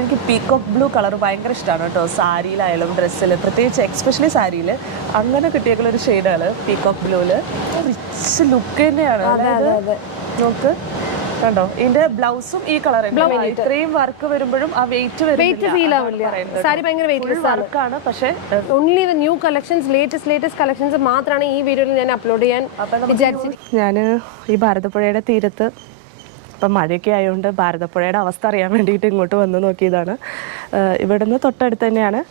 എനിക്ക് peacock blue colour ഭയങ്കര ഇഷ്ടമാണ് കേട്ടോ. സാരിയിലായാലും ഡ്രസ്സിൽ, പ്രത്യേകിച്ച് എക്സ്പെഷ്യലി സാരിയിൽ അങ്ങനെ കിട്ടിയേക്കുള്ള ഒരു ഷെയ്ഡാണ് പീകോക്ക് ബ്ലൂവില്. റിച്ച് ലുക്ക് തന്നെയാണ്. അതായത് നോക്ക് കണ്ടോ, ഇതിന്റെ ബ്ലൗസും ഈ കളർ ഇത്രയും വർക്ക് വരുമ്പോഴും ആ വെയിറ്റ് ഫീൽ ആവില്ല. സാരി ഭയങ്കര വെയിറ്റ്ലെസ് വർക്കാണ്. പക്ഷേ only the new collections, latest collections മാത്രമാണ് ഈ വീഡിയോയിൽ ഞാൻ അപ്ലോഡ് ചെയ്യാൻ വിചാരിച്ചത്. ഞാൻ ഈ ഭാരതപ്പുഴയുടെ തീരത്ത്, ഇപ്പം മഴയൊക്കെ ആയതുകൊണ്ട് ഭാരതപ്പുഴയുടെ അവസ്ഥ അറിയാൻ വേണ്ടിയിട്ട് ഇങ്ങോട്ട് വന്ന് നോക്കിയതാണ്. ഇവിടുന്ന് തൊട്ടടുത്ത് തന്നെയാണ്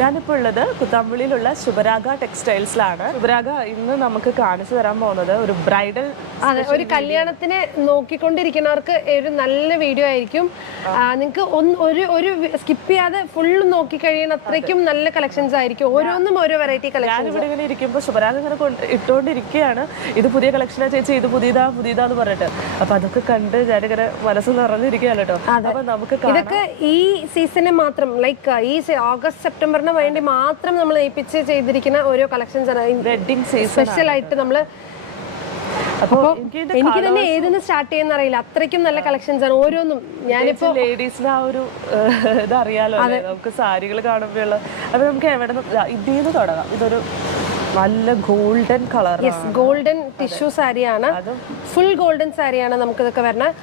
ഞാനിപ്പോൾ ഉള്ളത് കുത്താമ്പുള്ളിയിലുള്ള ശുഭരാഗ ടെക്സ്റ്റൈൽസിലാണ്. ശുഭരാഗ ഇന്ന് നമുക്ക് കാണിച്ചു തരാൻ പോകുന്നത് ഒരു ബ്രൈഡൽ, അതെ, ഒരു കല്യാണത്തിന് നോക്കിക്കൊണ്ടിരിക്കുന്നവർക്ക് ഒരു നല്ല വീഡിയോ ആയിരിക്കും. നിങ്ങൾക്ക് ഒരു സ്കിപ്പ് ചെയ്യാതെ ഫുള്ള് നോക്കി കഴിയുന്ന അത്രയ്ക്കും നല്ല കളക്ഷൻസ് ആയിരിക്കും. ഓരോന്നും ഓരോ വെറൈറ്റി കളക്ഷൻ. ഞാനിവിടെ ഇങ്ങനെ ഇരിക്കുമ്പോൾ ശുഭരാഗ ഇങ്ങനെ ഇട്ടുകൊണ്ടിരിക്കുകയാണ്. ഇത് പുതിയ കളക്ഷനാ ചേച്ചി, ഇത് പുതിയതാന്ന് പറഞ്ഞിട്ട്. അപ്പൊ അതൊക്കെ കണ്ട് ഞാനിങ്ങനെ മനസ്സ് നിറഞ്ഞിരിക്കുകയാണ് കേട്ടോ. അപ്പൊ നമുക്ക് ഇതൊക്കെ ഈ സീസണിൽ മാത്രം, ലൈക്ക് ഈ ഓഗസ്റ്റ് സെപ്റ്റംബറിന് വേണ്ടി മാത്രം നമ്മൾ ഏൽപ്പിച്ച് ചെയ്തിരിക്കുന്ന ഓരോ കളക്ഷൻസ് ആണ്. വെഡിങ് സീസൺ സ്പെഷ്യൽ ആയിട്ട് നമ്മള്, അപ്പോൾ എനിക്ക് തന്നെ ഏതെന്ന് സ്റ്റാർട്ട് ചെയ്യുന്ന അറിയില്ല, അത്രയ്ക്കും നല്ല കളക്ഷൻസ് ആണ് ഓരോന്നും. ഞാനിപ്പോ ലേഡീസിന് ആ ഒരു ഇതറിയാലോ, നമുക്ക് സാരികൾ കാണുമ്പോഴുള്ള. അപ്പൊ നമുക്ക് എവിടെ ഇതിന്ന് തുടങ്ങാം. ഇതൊരു നല്ല ഗോൾഡൻ കളർ, ഗോൾഡൻ ടിഷ്യൂ സാരിയാണ്, ഫുൾ ഗോൾഡൻ സാരിയാണ് നമുക്ക് ഇതൊക്കെ വരുന്നത്.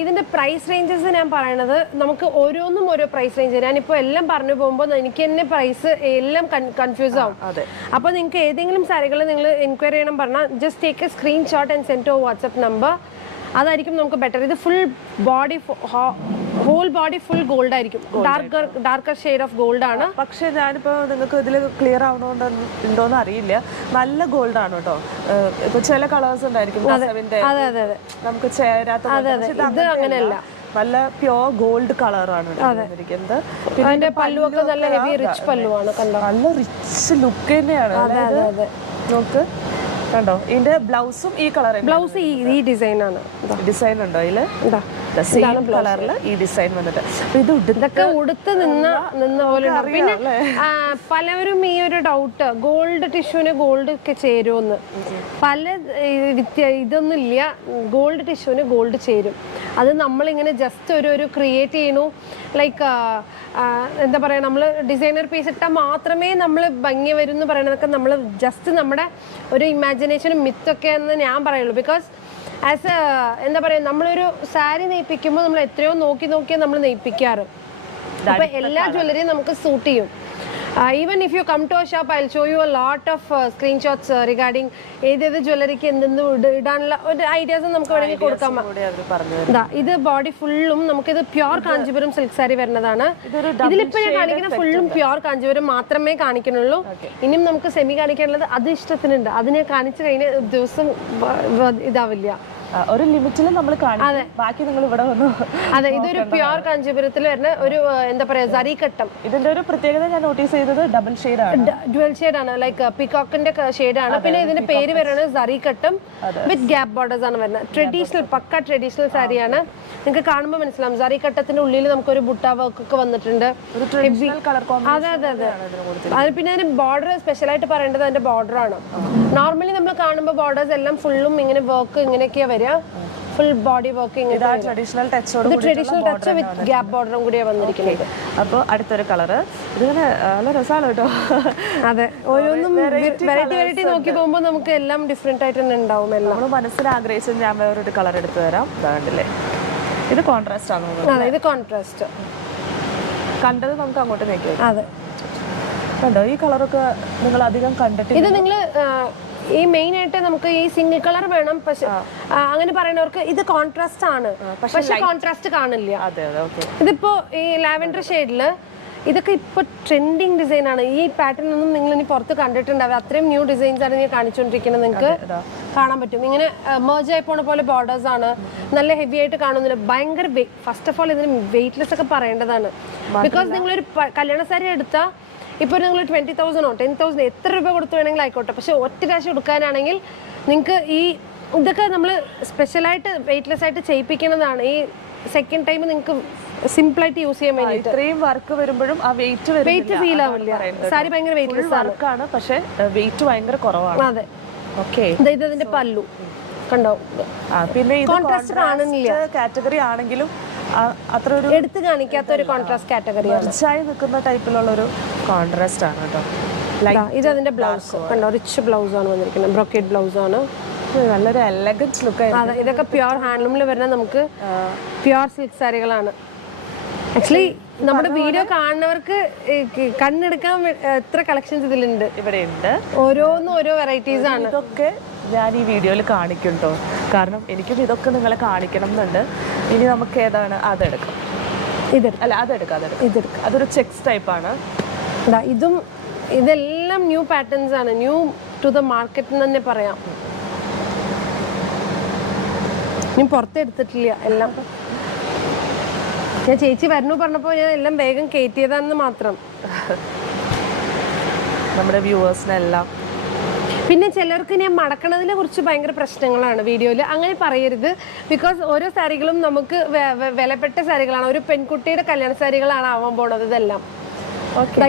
ഇതിന്റെ പ്രൈസ് റേഞ്ചസ് ഞാൻ പറയണത്, നമുക്ക് ഓരോന്നും ഓരോ പ്രൈസ് റേഞ്ച്. ഞാനിപ്പോൾ എല്ലാം പറഞ്ഞു പോകുമ്പോൾ എനിക്ക് തന്നെ പ്രൈസ് എല്ലാം കൺഫ്യൂസ് ആവും. അപ്പോൾ നിങ്ങൾക്ക് ഏതെങ്കിലും സാരികൾ നിങ്ങൾ എൻക്വയറി ചെയ്യണം പറഞ്ഞാൽ just take a screenshot and send to WhatsApp number. അതായിരിക്കും നമുക്ക് ബെറ്റർ. ഇത് full body, whole body full gold ആയിരിക്കും. ഡാർക്കർ ഷെയ്ഡ് ഓഫ് ഗോൾഡ് ആണ്. പക്ഷേ ഞാനിപ്പോൾ നിങ്ങൾക്ക് ഇതിൽ ക്ലിയർ ആവണോണ്ടോന്ന് അറിയില്ല, നല്ല ഗോൾഡ് ആണ് കേട്ടോ. ഇപ്പൊ ചില കളേഴ്സ് ഉണ്ടായിരിക്കും നമുക്ക് ചേരാത്ത, ഇത് അങ്ങനെയല്ല, നല്ല പ്യോർ ഗോൾഡ് കളറാണ് ഇരിക്കുന്നത്. അതിന്റെ പല്ലുവൊക്കെ നല്ല ഹെവി റിച്ച് പല്ലുവാണ്. കണ്ടോ, നല്ല റിച്ച് ലുക്ക് തന്നെയാണ്. അതായത് നോക്ക് കണ്ടോ, ഇതിന്റെ ബ്ലൗസും ഈ കളർ, ബ്ലൗസ് ഈ ഡിസൈൻ ആണ്. ഡിസൈൻ ഉണ്ടോ ഇതില്? കളറില് ഈ ഡിസൈൻ വന്നിട്ട് ഇതൊക്കെ ഉടുത്ത് നിന്ന പോലെ. പിന്നെ പലവരും ഈ ഒരു ഡൗട്ട്, ഗോൾഡ് ടിഷ്യൂന് ഗോൾഡ് ഒക്കെ ചേരുമെന്ന്. ഇതൊന്നും ഇല്ല, ഗോൾഡ് ടിഷ്യൂന് ഗോൾഡ് ചേരും. അത് നമ്മളിങ്ങനെ ജസ്റ്റ് ഒരു ക്രിയേറ്റ് ചെയ്യണു. ലൈക്ക് എന്താ പറയുക, നമ്മൾ ഡിസൈനർ പീസ് ഇട്ടാൽ മാത്രമേ നമ്മൾ ഭംഗി വരും എന്ന് പറയുന്നതൊക്കെ നമ്മൾ ജസ്റ്റ് നമ്മുടെ ഒരു ഇമാജിനേഷനും മിത്തൊക്കെ എന്ന് ഞാൻ പറയുള്ളൂ. ബിക്കോസ് ആസ് എന്താ പറയുക, നമ്മളൊരു സാരി നെയ്പ്പിക്കുമ്പോൾ നമ്മൾ എത്രയോ നോക്കിയാണ് നമ്മൾ നെയ്പ്പിക്കാറ്. അപ്പോൾ എല്ലാ ജ്വല്ലറിയും നമുക്ക് സൂട്ട് ചെയ്യും. Even if you come to a shop, I'll show you a lot of screenshots regarding ഏതേത് ജ്വല്ലറിക്ക് എന്തെന്ന് ഇടാനുള്ള ഒരു ഐഡിയാസ് നമുക്ക് വേണമെങ്കിൽ കൊടുക്കാം. ഇത് ബോഡി ഫുള്ളും നമുക്കിത് പ്യോർ കാഞ്ചീപുരം സിൽക്ക് സാരി വരുന്നതാണ്. ഇതിലിപ്പോൾ ഞാൻ കാണിക്കുന്ന ഫുള്ളും പ്യോർ കാഞ്ചീപുരം മാത്രമേ കാണിക്കുന്നുള്ളൂ. ഇനിയും നമുക്ക് സെമി കാണിക്കാനുള്ളത് അത് ഇഷ്ടത്തിനുണ്ട്. അതിനെ കാണിച്ചു കഴിഞ്ഞാൽ ദിവസം ഇതാവില്ല. ഒരു ലിമിറ്റിൽ നമ്മൾ കാണിക്കും, ബാക്കി നിങ്ങൾ ഇവിടെ വന്നു. അതെ, ഇതൊരു പ്യോർ കാഞ്ചീപുരത്തിൽ വരുന്ന ഒരു എന്താ പറയാ സരിക്കട്ടം. ഇതിന്റെ ഒരു പ്രത്യേകത ഞാൻ നോട്ടീസ് ചെയ്തത് ഡബിൾ ഷെയ്ഡ് ആണ്, ഡ്യുവൽ ഷെയ്ഡ് ആണ്, ലൈക്ക് പീകോക്കിന്റെ ഷെയ്ഡ് ആണ്. പിന്നെ ഇതിന്റെ പേര് വരുന്നത് സരിക്കട്ടം വിത്ത് ഗ്യാപ്പ് ബോർഡേഴ്സ് ആണ് വരുന്നത്. ട്രഡീഷണൽ, പക്ക ട്രഡീഷണൽ സാരിയാണ്. നിങ്ങൾക്ക് കാണുമ്പോൾ മനസ്സിലാവും. സരിക്കട്ടത്തിന്റെ ഉള്ളിൽ നമുക്കൊരു ബുട്ട വർക്ക് ഒക്കെ വന്നിട്ടുണ്ട്. അതെ അതെ അതെ. അത് പിന്നെ അതിന് ബോർഡർ സ്പെഷ്യലായിട്ട് പറയേണ്ടത് അതിന്റെ ബോർഡർ ആണ്. നോർമലി നമ്മൾ കാണുമ്പോൾ ബോർഡേഴ്സ് എല്ലാം ഫുള്ളും ഇങ്ങനെ വർക്ക് ഇങ്ങനെയൊക്കെയാ വരിക. Full body working, traditional touch with gap ബോർഡറും കൂടിയാണ് വന്നിരിക്കുന്നത്. അപ്പോൾ അടുത്തൊരു കളറ്, ഇതിങ്ങനെ നല്ല രസമാണ് കേട്ടോ. അതെ, ഓരോന്നും വെറൈറ്റി നോക്കി പോകുമ്പോൾ നമുക്ക് എല്ലാം ഡിഫറെന്റ് ആയിട്ട് തന്നെ ഉണ്ടാവും. എല്ലാം നമ്മൾ മനസ്സിൽ ആഗ്രഹിച്ച് ഞാൻ വേറൊരു കളർ എടുത്തു തരാം. ഇതാണ്ടല്ലേ, ഇത് കോൺട്രാസ്റ്റ് ആണ്. അതെ, ഇത് കോൺട്രാസ്റ്റ് കണ്ടത് നമുക്ക് അങ്ങോട്ട് നീക്കി. അതെ, കണ്ടോ, ഈ കളറൊക്കെ നിങ്ങൾ അധികം കണ്ടിട്ടില്ല. ഇത് നിങ്ങൾ ഈ മെയിൻ ആയിട്ട് നമുക്ക് ഈ സിംഗിൾ കളർ വേണം, പക്ഷെ അങ്ങനെ പറയുന്നവർക്ക് ഇത് കോൺട്രാസ്റ്റ് ആണ്, പക്ഷെ കോൺട്രാസ്റ്റ് കാണില്ല. ഇതിപ്പോ ഈ ലാവൻഡർ ഷെയ്ഡില് ഇതൊക്കെ ഇപ്പൊ ട്രെൻഡിങ് ഡിസൈൻ ആണ്. ഈ പാറ്റേൺ ഒന്നും നിങ്ങൾ ഇനി പുറത്ത് കണ്ടിട്ടുണ്ടാവും. അത്രയും ന്യൂ ഡിസൈൻസ് ആണ് ഞാൻ കാണിച്ചുകൊണ്ടിരിക്കുന്നത്. നിങ്ങൾക്ക് കാണാൻ പറ്റും. ഇങ്ങനെ മെർജ് ആയി പോണ പോലെ ബോർഡേഴ്സ് ആണ്. നല്ല ഹെവി ആയിട്ട് കാണുന്നില്ല. ഭയങ്കര ഫസ്റ്റ് ഓഫ് ഓൾ ഇതിന് വെയിറ്റ്ലെസ് ഒക്കെ പറയേണ്ടതാണ്. ബിക്കോസ് നിങ്ങളൊരു കല്യാണ സാരി എടുത്താൽ ഇപ്പോൾ നിങ്ങൾ 20,000 10,000 എത്ര രൂപ കൊടുത്തു വേണമെങ്കിൽ ആയിക്കോട്ടെ, പക്ഷെ ഒറ്റ പ്രാവശ്യം എടുക്കാനാണെങ്കിൽ നിങ്ങൾക്ക് ഈ ഇതൊക്കെ നമ്മൾ സ്പെഷ്യലായിട്ട് വെയിറ്റ്ലെസ് ആയിട്ട് ചെയ്യിപ്പിക്കുന്നതാണ്. ഈ സെക്കൻഡ് ടൈം നിങ്ങൾക്ക് സിമ്പിളായിട്ട് യൂസ് ചെയ്യാൻ വേണ്ടി. ഇത്രയും വർക്ക് വരുമ്പോഴും ആ വെയിറ്റ് വെയിറ്റ് ഫീൽ ആവില്ല. സാരി ഭയങ്കര വെയിറ്റ്ലെസ് വർക്കാണ്, പക്ഷെ വെയിറ്റ് ഭയങ്കര കുറവാണ്. അതെ. ഓക്കെ, ഇത് അതിന്റെ പല്ലു കണ്ടോ. പിന്നെ കോൺട്രാസ്റ്റ് കാണുന്നില്ല. കാറ്റഗറി ആണെങ്കിലും അത്ര ഒരു എടുത്ത് കാണിക്കാത്ത ഒരു കോൺട്രാസ്റ്റ് കാറ്റഗറിയാണ്. റിച്ചായി നിൽക്കുന്ന ടൈപ്പിലുള്ള ഒരു കോൺട്രാസ്റ്റ് ആണ് കേട്ടോ. ഇത് അതിന്റെ ബ്ലൗസ് കണ്ടോ, റിച്ച് ബ്ലൗസ് ആണ് വന്നിരിക്കുന്നത്, ബ്രോക്കേഡ് ബ്ലൗസ് ആണ്. നല്ലൊരു എലഗന്റ് ലുക്ക്. അതെ, ഇതൊക്കെ പ്യുവർ ഹാൻഡ്ലൂമിൽ വരുന്ന നമുക്ക് പ്യുവർ സിൽക്ക് സാരികളാണ്. ആക്ച്വലി നമ്മുടെ വീഡിയോ കാണുന്നവർക്ക് കണ്ണെടുക്കാൻ എത്ര കളക്ഷൻസ് ഇതിലുണ്ട്. ഇവിടെ ഉണ്ട്, ഓരോന്നും ഓരോ വെറൈറ്റീസ് ആണ്. ഇതൊക്കെ ഞാൻ ഈ വീഡിയോയിൽ കാണിക്കും കേട്ടോ, കാരണം എനിക്കും ഇതൊക്കെ നിങ്ങളെ കാണിക്കണം എന്നുണ്ട്. ഇനി നമുക്ക് ഏതാണ് അതെടുക്കാം. ഇതെടുക്കാം, അല്ല അതെടുക്കാം, ഇതെടുക്കാം. അതൊരു ചെക്സ് ടൈപ്പാണ്. ഇതെല്ലാം ന്യൂ പാറ്റേൺസ് ആണ്, ന്യൂ ടു ദ മാർക്കറ്റ് എന്ന് തന്നെ പറയാം. ഞാൻ പുറത്തെടുത്തിട്ടില്ല എല്ലാം. ഞാൻ ചേച്ചി വരണു പറഞ്ഞപ്പോൾ ഞാൻ എല്ലാം വേഗം കയറ്റിയതാണെന്ന് മാത്രം. നമ്മുടെ വ്യൂവേഴ്സിനെല്ലാം. പിന്നെ ചിലർക്ക് ഞാൻ മടക്കണതിനെ കുറിച്ച് ഭയങ്കര പ്രശ്നങ്ങളാണ് വീഡിയോയിൽ. അങ്ങനെ പറയരുത്, ബിക്കോസ് ഓരോ സാരികളും നമുക്ക് വിലപ്പെട്ട സാരികളാണ്. ഒരു പെൺകുട്ടിയുടെ കല്യാണ സാരികളാണ് ആവാൻ പോണത് ഇതെല്ലാം.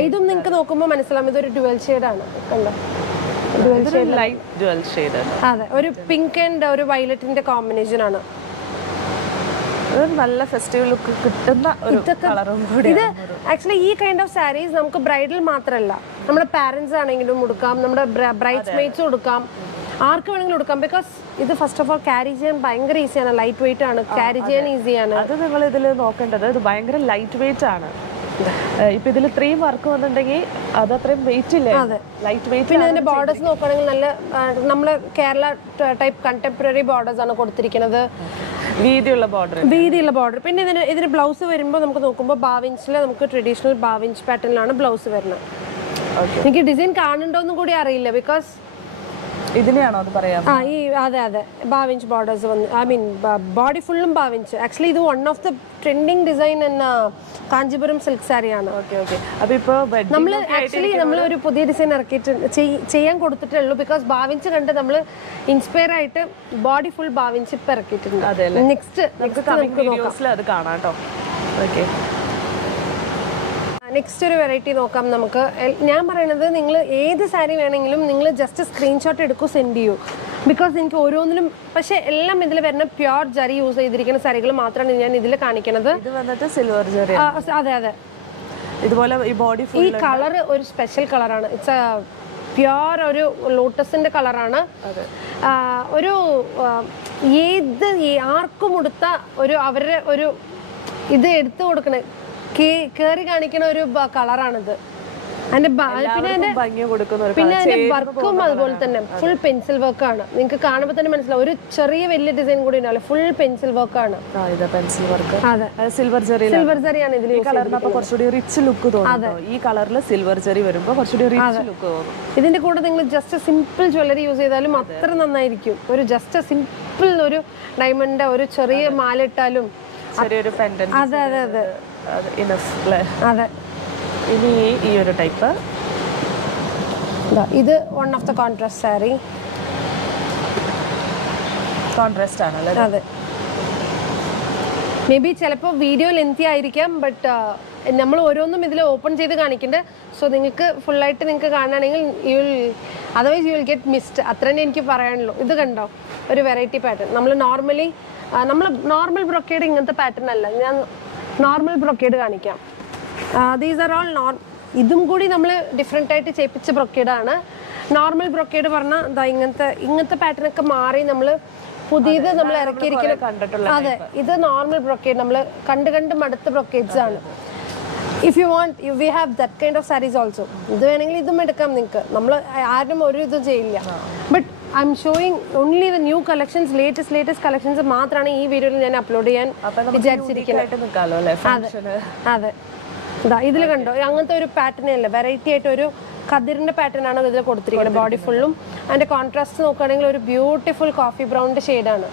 ഇതും നിങ്ങൾക്ക് നോക്കുമ്പോൾ മനസ്സിലാവും ഇതൊരു ഡ്യുവൽ ഷെയ്ഡാണ്. കണ്ടോ, ഡ്യുവൽ ഷെയ്ഡ്. അതെ, ഒരു പിങ്ക് ആൻഡ് ഒരു വയലറ്റിന്റെ കോമ്പിനേഷൻ ആണ്. നല്ല ഫെസ്റ്റിവൽ ലുക്ക് കിട്ടുന്ന ഒരു കളറും കൂടി. ഇത് ആക്ച്വലി ഈ കൈൻഡ് ഓഫ് സാരീസ് നമുക്ക് ബ്രൈഡൽ മാത്രമല്ല, നമ്മുടെ പാരന്റ്സ് ആണെങ്കിലും ഉടുക്കാം, നമ്മുടെ ബ്രൈഡ്സ് മെയ്ഡ്സ് ഉടുക്കാം, ആർക്ക് വേണമെങ്കിലും ഉടുക്കാം. ബിക്കോസ് ഇത് ഫസ്റ്റ് ഓഫ് ഓൾ ക്യാരി ചെയ്യാൻ ഭയങ്കര ഈസിയാണ്, ലൈറ്റ് വെയിറ്റ് ആണ്, ക്യാരി ചെയ്യാൻ ഈസിയാണ്. അത് നിങ്ങൾ ഇതിൽ നോക്കേണ്ടത്, ഇത് ഭയങ്കര ലൈറ്റ് വെയിറ്റ് ആണ്. ഇപ്പൊ ഇതിൽ ഇത്രയും വർക്ക് വന്നിട്ടുണ്ടെങ്കിൽ അത് അത്രയും വെയിറ്റ് ഇല്ല, ലൈറ്റ് വെയിറ്റ്. പിന്നെ അതിന്റെ ബോർഡേഴ്സ് നോക്കുകയാണെങ്കിൽ നല്ല നമ്മള് കേരള ടൈപ്പ് കണ്ടംപററി ബോർഡേഴ്സ് ആണ് കൊടുത്തിരിക്കുന്നത്, വീതിയുള്ള ബോർഡർ. പിന്നെ ഇതിന് ബ്ലൗസ് വരുമ്പോൾ നമുക്ക് നോക്കുമ്പോൾ ബാവിഞ്ചിൽ നമുക്ക് ട്രഡീഷണൽ ബാവിഞ്ച് പാറ്റേണിലാണ് ബ്ലൗസ് വരുന്നത്. എനിക്ക് ഡിസൈൻ കാണുന്നുണ്ടോന്നും കൂടി അറിയില്ല, ബിക്കോസ് ഇതിനെയാണോ അത് പറയാം? അതെ, ബാവിഞ്ച് ബോർഡേഴ്സ് വന്ന്, ഐ മീൻ ബോഡി ഫുള്ളും ബാവിഞ്ച്. ആക്ച്വലി ഇത് one of the trending design എന്ന കാഞ്ചീപുരം സിൽക്ക് സാരിയാണ്. നമ്മൾ ഒരു പുതിയ ഡിസൈൻ ഇറക്കിയിട്ട് ചെയ്യാൻ കൊടുത്തിട്ടേ ഉള്ളൂ, ബിക്കോസ് ബാവിഞ്ച് കണ്ട് നമ്മൾ ഇൻസ്പയർ ആയിട്ട് ബോഡി ഫുൾ ബാവിഞ്ച് ഇപ്പം ഇറക്കിയിട്ടുണ്ട്. നെക്സ്റ്റ് ഒരു വെറൈറ്റി നോക്കാം നമുക്ക്. ഞാൻ പറയുന്നത്, നിങ്ങൾ ഏത് സാരി വേണമെങ്കിലും നിങ്ങൾ ജസ്റ്റ് സ്ക്രീൻഷോട്ട് എടുക്കൂ, സെൻഡ് ചെയ്യൂ. ബിക്കോസ് എനിക്ക് ഓരോന്നിലും, പക്ഷെ എല്ലാം ഇതിൽ വരുന്ന പ്യുവർ ജറി യൂസ് ചെയ്തിരിക്കുന്ന സാരികൾ മാത്രമാണ് ഞാൻ ഇതിൽ കാണിക്കുന്നത്. അതെ, ഇതുപോലെ ഈ കളർ ഒരു സ്പെഷ്യൽ കളറാണ്. ഇറ്റ്സ് പ്യുവർ ഒരു ലോട്ടസിന്റെ കളറാണ്. ഒരു ആർക്കും ഉടുത്ത ഒരു അവരുടെ ഒരു ഇത് എടുത്തു കൊടുക്കണ കേറി കാണിക്കുന്ന ഒരു കളറാണിത്. പിന്നെ അതിന്റെ വർക്കും അതുപോലെ തന്നെ ഫുൾ പെൻസിൽ വർക്കാണ്. നിങ്ങൾക്ക് കാണുമ്പോൾ തന്നെ മനസ്സിലാവും, ഒരു ചെറിയ വലിയ ഡിസൈൻ കൂടി ഉണ്ടാവില്ല, ഫുൾ പെൻസിൽ വർക്കാണ്. സിൽവർ ജറിയാണ് ഇതിൽ. റിച്ച് ലുക്ക് തോന്നും. ഈ കളറിൽ സിൽവർ ജറി വരുമ്പോൾ കുറച്ചുകൂടി റിച്ച് ലുക്ക് തോന്നും. ഇതിന്റെ കൂടെ നിങ്ങൾ ജസ്റ്റ് സിമ്പിൾ ജ്വല്ലറി യൂസ് ചെയ്താലും അത്ര നന്നായിരിക്കും. ഒരു ജസ്റ്റ് സിമ്പിൾ ഒരു ഡയമണ്ട് ഒരു ചെറിയ മാല ഇട്ടാലും ചെറിയൊരു പെൻഡന്റ്. അതെ. ഇനി ഈ ഒരു ടൈപ്പ്, ഇത് one of the contrast sari. Contrast ആണല്ലേ? അതെ. മേ ബി ചിലപ്പോൾ വീഡിയോ ലെങ്തി ആയിരിക്കാം, ബട്ട് നമ്മൾ ഓരോന്നും ഇതിൽ ഓപ്പൺ ചെയ്ത് കാണിക്കുന്നുണ്ട്. സോ നിങ്ങൾക്ക് ഫുള്ളായിട്ട് നിങ്ങൾക്ക് കാണുകയാണെങ്കിൽ otherwise you will get missed. അത്ര തന്നെ എനിക്ക് പറയാനുള്ളൂ. ഇത് കണ്ടോ, ഒരു വെറൈറ്റി പാറ്റേൺ. നമ്മൾ നോർമൽ ബ്രൊക്കേഡ് ഇങ്ങനത്തെ പാറ്റേൺ അല്ല. ഞാൻ നോർമൽ ബ്രൊക്കേഡ് കാണിക്കാം. ദീസ് ആർ ഓൾ ഇതും കൂടി നമ്മൾ ഡിഫറെൻ്റ് ആയിട്ട് ചെയ്യിപ്പിച്ച ബ്രൊക്കേഡാണ്. നോർമൽ ബ്രൊക്കേഡ് പറഞ്ഞാൽ ഇങ്ങനത്തെ പാറ്റേൺ ഒക്കെ മാറി നമ്മൾ പുതിയത് നമ്മൾ ഇറക്കിയിരിക്കുന്നത്. അതെ, ഇത് നോർമൽ ബ്രൊക്കേഡ് നമ്മൾ കണ്ട് മടുത്ത ബ്രൊക്കേഡ്സ് ആണ്. If you want we have that kind of saris also. ഇത് വേണമെങ്കിൽ ഇതും എടുക്കാം നിങ്ങൾക്ക്. നമ്മൾ ആരും ഒരു ഇതും ചെയ്യില്ല. But I M showing only the new collections, latest collections മാത്രമാണ് ഈ വീഡിയോയിൽ ഞാൻ അപ്ലോഡ് ചെയ്യാൻ വിചാരിച്ചിരിക്കുന്നത്. അതെ, ഇതിൽ കണ്ടോ, അങ്ങനത്തെ ഒരു പാറ്റേൺ അല്ല, വെറൈറ്റി ആയിട്ട് ഒരു കതിരിന്റെ പാറ്റേൺ ആണ് ഇതിൽ കൊടുത്തിരിക്കുന്നത്. ബോഡി ഫുള്ളും അതിന്റെ കോൺട്രാസ്റ്റ് നോക്കുകയാണെങ്കിൽ ഒരു ബ്യൂട്ടിഫുൾ കോഫി ബ്രൗണിന്റെ ഷെയ്ഡാണ്.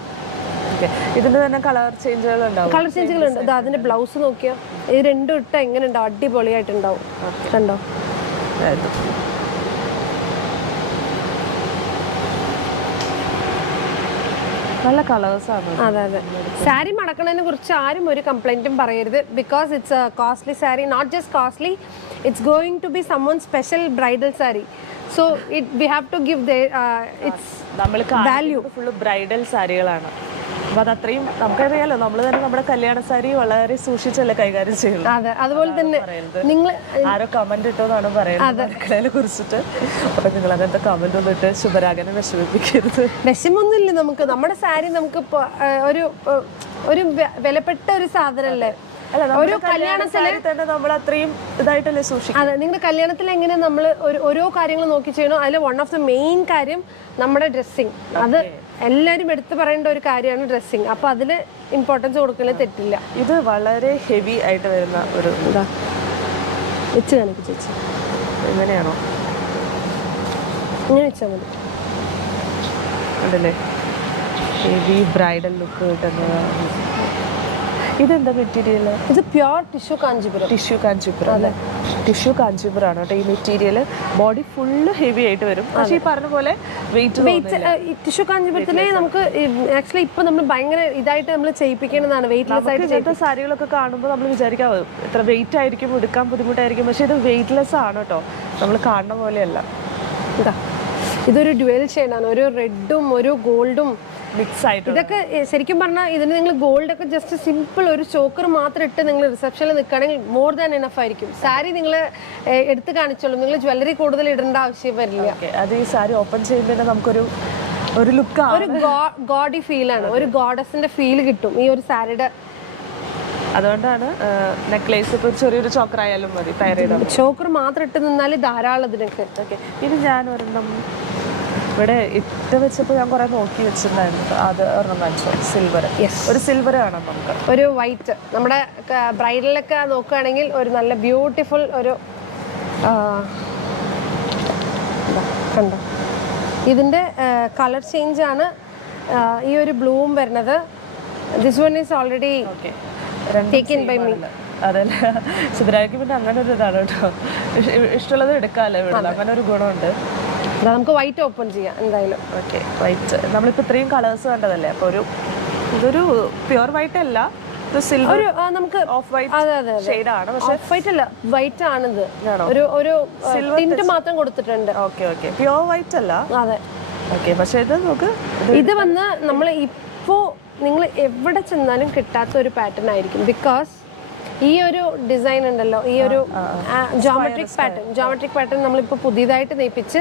ഇതിന്റെ തന്നെ കളർ ചേഞ്ചുകളുണ്ട്. അതിന്റെ ബ്ലൗസ് നോക്കിയോ, ഇത് രണ്ടും ഇട്ട എങ്ങനെ ഉണ്ടാവും, അടിപൊളിയായിട്ടുണ്ടാവും. കണ്ടോ, നല്ല കളേഴ്സ് ആണ്. അതെ അതെ. സാരി മടക്കണതിനെ കുറിച്ച് ആരും ഒരു കംപ്ലൈന്റും പറയരുത്. Because it's a costly sari. Not just costly, it's going to be someone special bridal sari. So we have to give its value. Full bridal സാരികളാണ്. അപ്പൊ അത് അത്രയും നമുക്കറിയാലോ, നമ്മൾ തന്നെ നമ്മുടെ കല്യാണ സാരി വളരെ സൂക്ഷിച്ചല്ലേ കൈകാര്യം ചെയ്യുന്നത്. അതെ, അതുപോലെ തന്നെ നിങ്ങൾ ആരോ കമന്റ് ഇട്ടോന്നാണ് പറയുന്നത് അടുക്കളയെ കുറിച്ചിട്ട്. അപ്പൊ നിങ്ങൾ അങ്ങനത്തെ കമന്റ് ഒന്നും ഇട്ട് ശുഭരാഗനെ വിഷമിപ്പിക്കരുത്. വിഷമൊന്നുമില്ല. നമുക്ക് നമ്മുടെ സാരി നമുക്ക് ഒരു വിലപ്പെട്ട ഒരു സാധനല്ലേ. ഒരു കല്യാണത്തില് തന്നെ നമ്മൾ അത്രയും ഇതായിട്ടല്ലേ സൂക്ഷിക്കും. അതെ, നിങ്ങളുടെ കല്യാണത്തിൽ എങ്ങനെ നമ്മൾ ഓരോ കാര്യങ്ങൾ നോക്കി ചെയ്യണോ, അതിൽ വൺ ഓഫ് ദ മെയിൻ കാര്യം നമ്മുടെ ഡ്രസ്സിങ്. അത് എല്ലാവരും എടുത്തു പറയേണ്ട ഒരു കാര്യമാണ് ഡ്രസ്സിങ്. അപ്പൊ അതില് ഇമ്പോർട്ടൻസ് കൊടുക്കല് തെറ്റില്ല. ഇത് വളരെ ഹെവി ആയിട്ട് വരുന്ന ഒരു ഇതാ വെച്ച് കാണിക്കും ചേച്ചി. എങ്ങനെയാണോ ഇങ്ങനെ വെച്ചാൽ മതി. ഉണ്ടല്ലേ ഹെവി ബ്രൈഡൽ ലുക്ക് കിട്ടുന്നത്. ഇതെന്താ മെറ്റീരിയൽ? ഇത് pure tissue Kanchipuram. Tissue Kanchipuram അല്ലേ? ടിഷ്യൂ കാഞ്ചീപുരം ആണ് കേട്ടോ ഈ മെറ്റീരിയൽ. ബോഡി ഫുള്ള് ഹെവി ആയിട്ട് വരും. പക്ഷേ ഈ പറഞ്ഞ പോലെ വെയിറ്റ് ടിഷ്യൂ കാഞ്ചീപുരത്തിലെ നമുക്ക് ആക്ച്വലി ഇപ്പൊ നമ്മൾ ഭയങ്കര ഇതായിട്ട് നമ്മൾ ചെയ്യിപ്പിക്കേണ്ടതാണ്. വെയിറ്റ്ലെസ് ആയിട്ട് ഇങ്ങനത്തെ സാരികളൊക്കെ കാണുമ്പോൾ നമ്മൾ വിചാരിക്കാം ഇത്ര വെയിറ്റ് ആയിരിക്കും, എടുക്കാൻ ബുദ്ധിമുട്ടായിരിക്കും. പക്ഷെ ഇത് വെയിറ്റ്ലെസ് ആണ് കേട്ടോ, നമ്മൾ കാണുന്ന പോലെയല്ല. ഇതാ ഇതൊരു ഡ്യുവൽ ഷെയ്ഡാണ്. ഒരു റെഡും ഒരു ഗോൾഡും മിക്സ് ആയിട്ട്. ഇതൊക്കെ ശരിക്കും പറഞ്ഞാൽ ഇതിന് നിങ്ങൾ ഗോൾഡ് ഒക്കെ ജസ്റ്റ് സിമ്പിൾ ഒരു ചോക്കർ മാത്രം ഇട്ട് നിങ്ങൾ റിസപ്ഷനിൽ നിൽക്കുകയാണെങ്കിൽ മോർ ദാൻ എനഫ് ആയിരിക്കും. സാരി നിങ്ങൾ എടുത്ത് കാണിച്ചോളൂ, നിങ്ങൾ ജ്വല്ലറി കൂടുതൽ ഇടേണ്ട ആവശ്യം വരില്ല. അത് ഈ സാരി ഓപ്പൺ ചെയ്യുമ്പോൾ നമുക്കൊരു ലുക്ക്, ഒരു ഗോഡി ഫീലാണ്, ഒരു ഗോഡസിന്റെ ഫീൽ കിട്ടും ഈ ഒരു സാരിയുടെ. അതുകൊണ്ടാണ് നെക്ലേസ് ഇപ്പോൾ ചെറിയൊരു ചോക്കർ ആയാലും മതി. ചോക്കർ മാത്രം ഇട്ട് നിന്നാൽ ധാരാളം ഇതിനൊക്കെ. ഓക്കെ, ഇനി ഞാൻ ഒരെണ്ണം ഇവിടെ ഇട്ട് വെച്ചപ്പോൾ ഞാൻ കുറെ നോക്കി വെച്ചിട്ടുണ്ടായിരുന്നു. അത് ഒരെണ്ണം കാണിച്ചോ? സിൽവർ. ഒരു സിൽവർ കാണാം നമുക്ക്. ഒരു വൈറ്റ് നമ്മുടെ ബ്രൈഡലൊക്കെ നോക്കുകയാണെങ്കിൽ ഒരു നല്ല ബ്യൂട്ടിഫുൾ ഒരു കണ്ടോ. ഇതിന്റെ കളർ ചേഞ്ച് ആണ് ഈ ഒരു ബ്ലൂം വരുന്നത്. This one is already taken by me. അതല്ല ശുഭരാഗിക്ക് പിന്നെ അങ്ങനെ ഒരു ഇതാണ് കേട്ടോ, ഇഷ്ടമുള്ളത് എടുക്കാമല്ലോ ഇവിടെ, അങ്ങനെ ഒരു ഗുണമുണ്ട്. നമുക്ക് വൈറ്റ് ഓപ്പൺ ചെയ്യാം എന്തായാലും. ഓക്കെ, വൈറ്റ് നമ്മളിപ്പോൾ ഇത്രയും കളേഴ്സ് കണ്ടതല്ലേ. അപ്പോൾ ഇതൊരു പ്യുവർ വൈറ്റ് അല്ല, സിൽവർ നമുക്ക് ഓഫ് വൈറ്റ് ഷെയ്ഡാണ്. പക്ഷേ ഓഫ് വൈറ്റ് അല്ല, വൈറ്റ് ആണിത്. ഒരു ടിന്റ് മാത്രം കൊടുത്തിട്ടുണ്ട്. ഓക്കെ ഓക്കെ, പ്യുവർ വൈറ്റ് അല്ല. അതെ ഓക്കെ, പക്ഷേ ഇത് നമുക്ക് ഇത് വന്ന് നമ്മൾ ഇപ്പോൾ നിങ്ങൾ എവിടെ ചെന്നാലും കിട്ടാത്ത ഒരു പാറ്റേൺ ആയിരിക്കും. ബിക്കോസ് ഈ ഒരു ഡിസൈൻ ഉണ്ടല്ലോ, ഈ ഒരു ജോമെട്രിക് പാറ്റേൺ നമ്മളിപ്പോൾ പുതിയതായിട്ട് നെയ്പ്പിച്ച്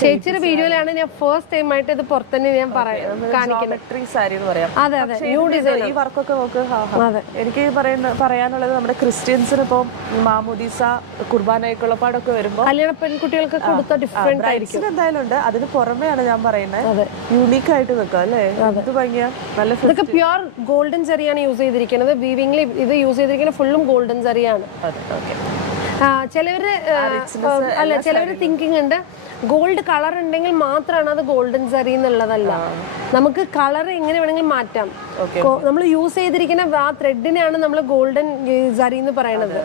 ചേച്ചിയുടെ വീഡിയോയിലാണ് ഞാൻ ഫസ്റ്റ് ടൈം ആയിട്ട് ഇത് പുറത്തുതന്നെ ഞാൻ കാണിക്കുന്നത്. അതെ അതെ, ന്യൂ ഡിസൈൻ. ഈ വർക്കൊക്കെ നോക്ക്. എനിക്ക് പറയാനുള്ളത് നമ്മുടെ ക്രിസ്ത്യൻസിന് ഇപ്പോൾ മാമോദീസ കുർബാനയൊക്കെയുള്ള പാടൊക്കെ വരുമ്പോൾ കല്യാണ പെൺകുട്ടികൾക്ക് കൊടുത്ത ഡിഫറെന്റ് ആയിരിക്കും. എന്തായാലും ഉണ്ട്. അതിന് പുറമെയാണ് ഞാൻ പറയുന്നത്, യൂണീക്ക് ആയിട്ട് നിൽക്കുക അല്ലേ. ഇത് ഭംഗിയാ, നല്ല. ഇതൊക്കെ പ്യുവർ ഗോൾഡൻ ജറിയാണ് യൂസ് ചെയ്തിരിക്കുന്നത്. വീവിംഗിൽ ഇത് യൂസ് ചെയ്തിരിക്കുന്നത് ഫുള്ളും ഗോൾഡൻ ജറിയാണ്. ചിലവര് തിങ്കിങ് ഉണ്ട് ഗോൾഡ് കളർ ഉണ്ടെങ്കിൽ മാത്രമാണ് അത് ഗോൾഡൻ ജറി എന്നുള്ളതല്ല. നമുക്ക് കളർ എങ്ങനെ വേണമെങ്കിൽ മാറ്റാം. നമ്മൾ യൂസ് ചെയ്തിരിക്കുന്ന ആ ത്രെഡിനെയാണ് നമ്മൾ ഗോൾഡൻ ജറി എന്ന് പറയുന്നത്.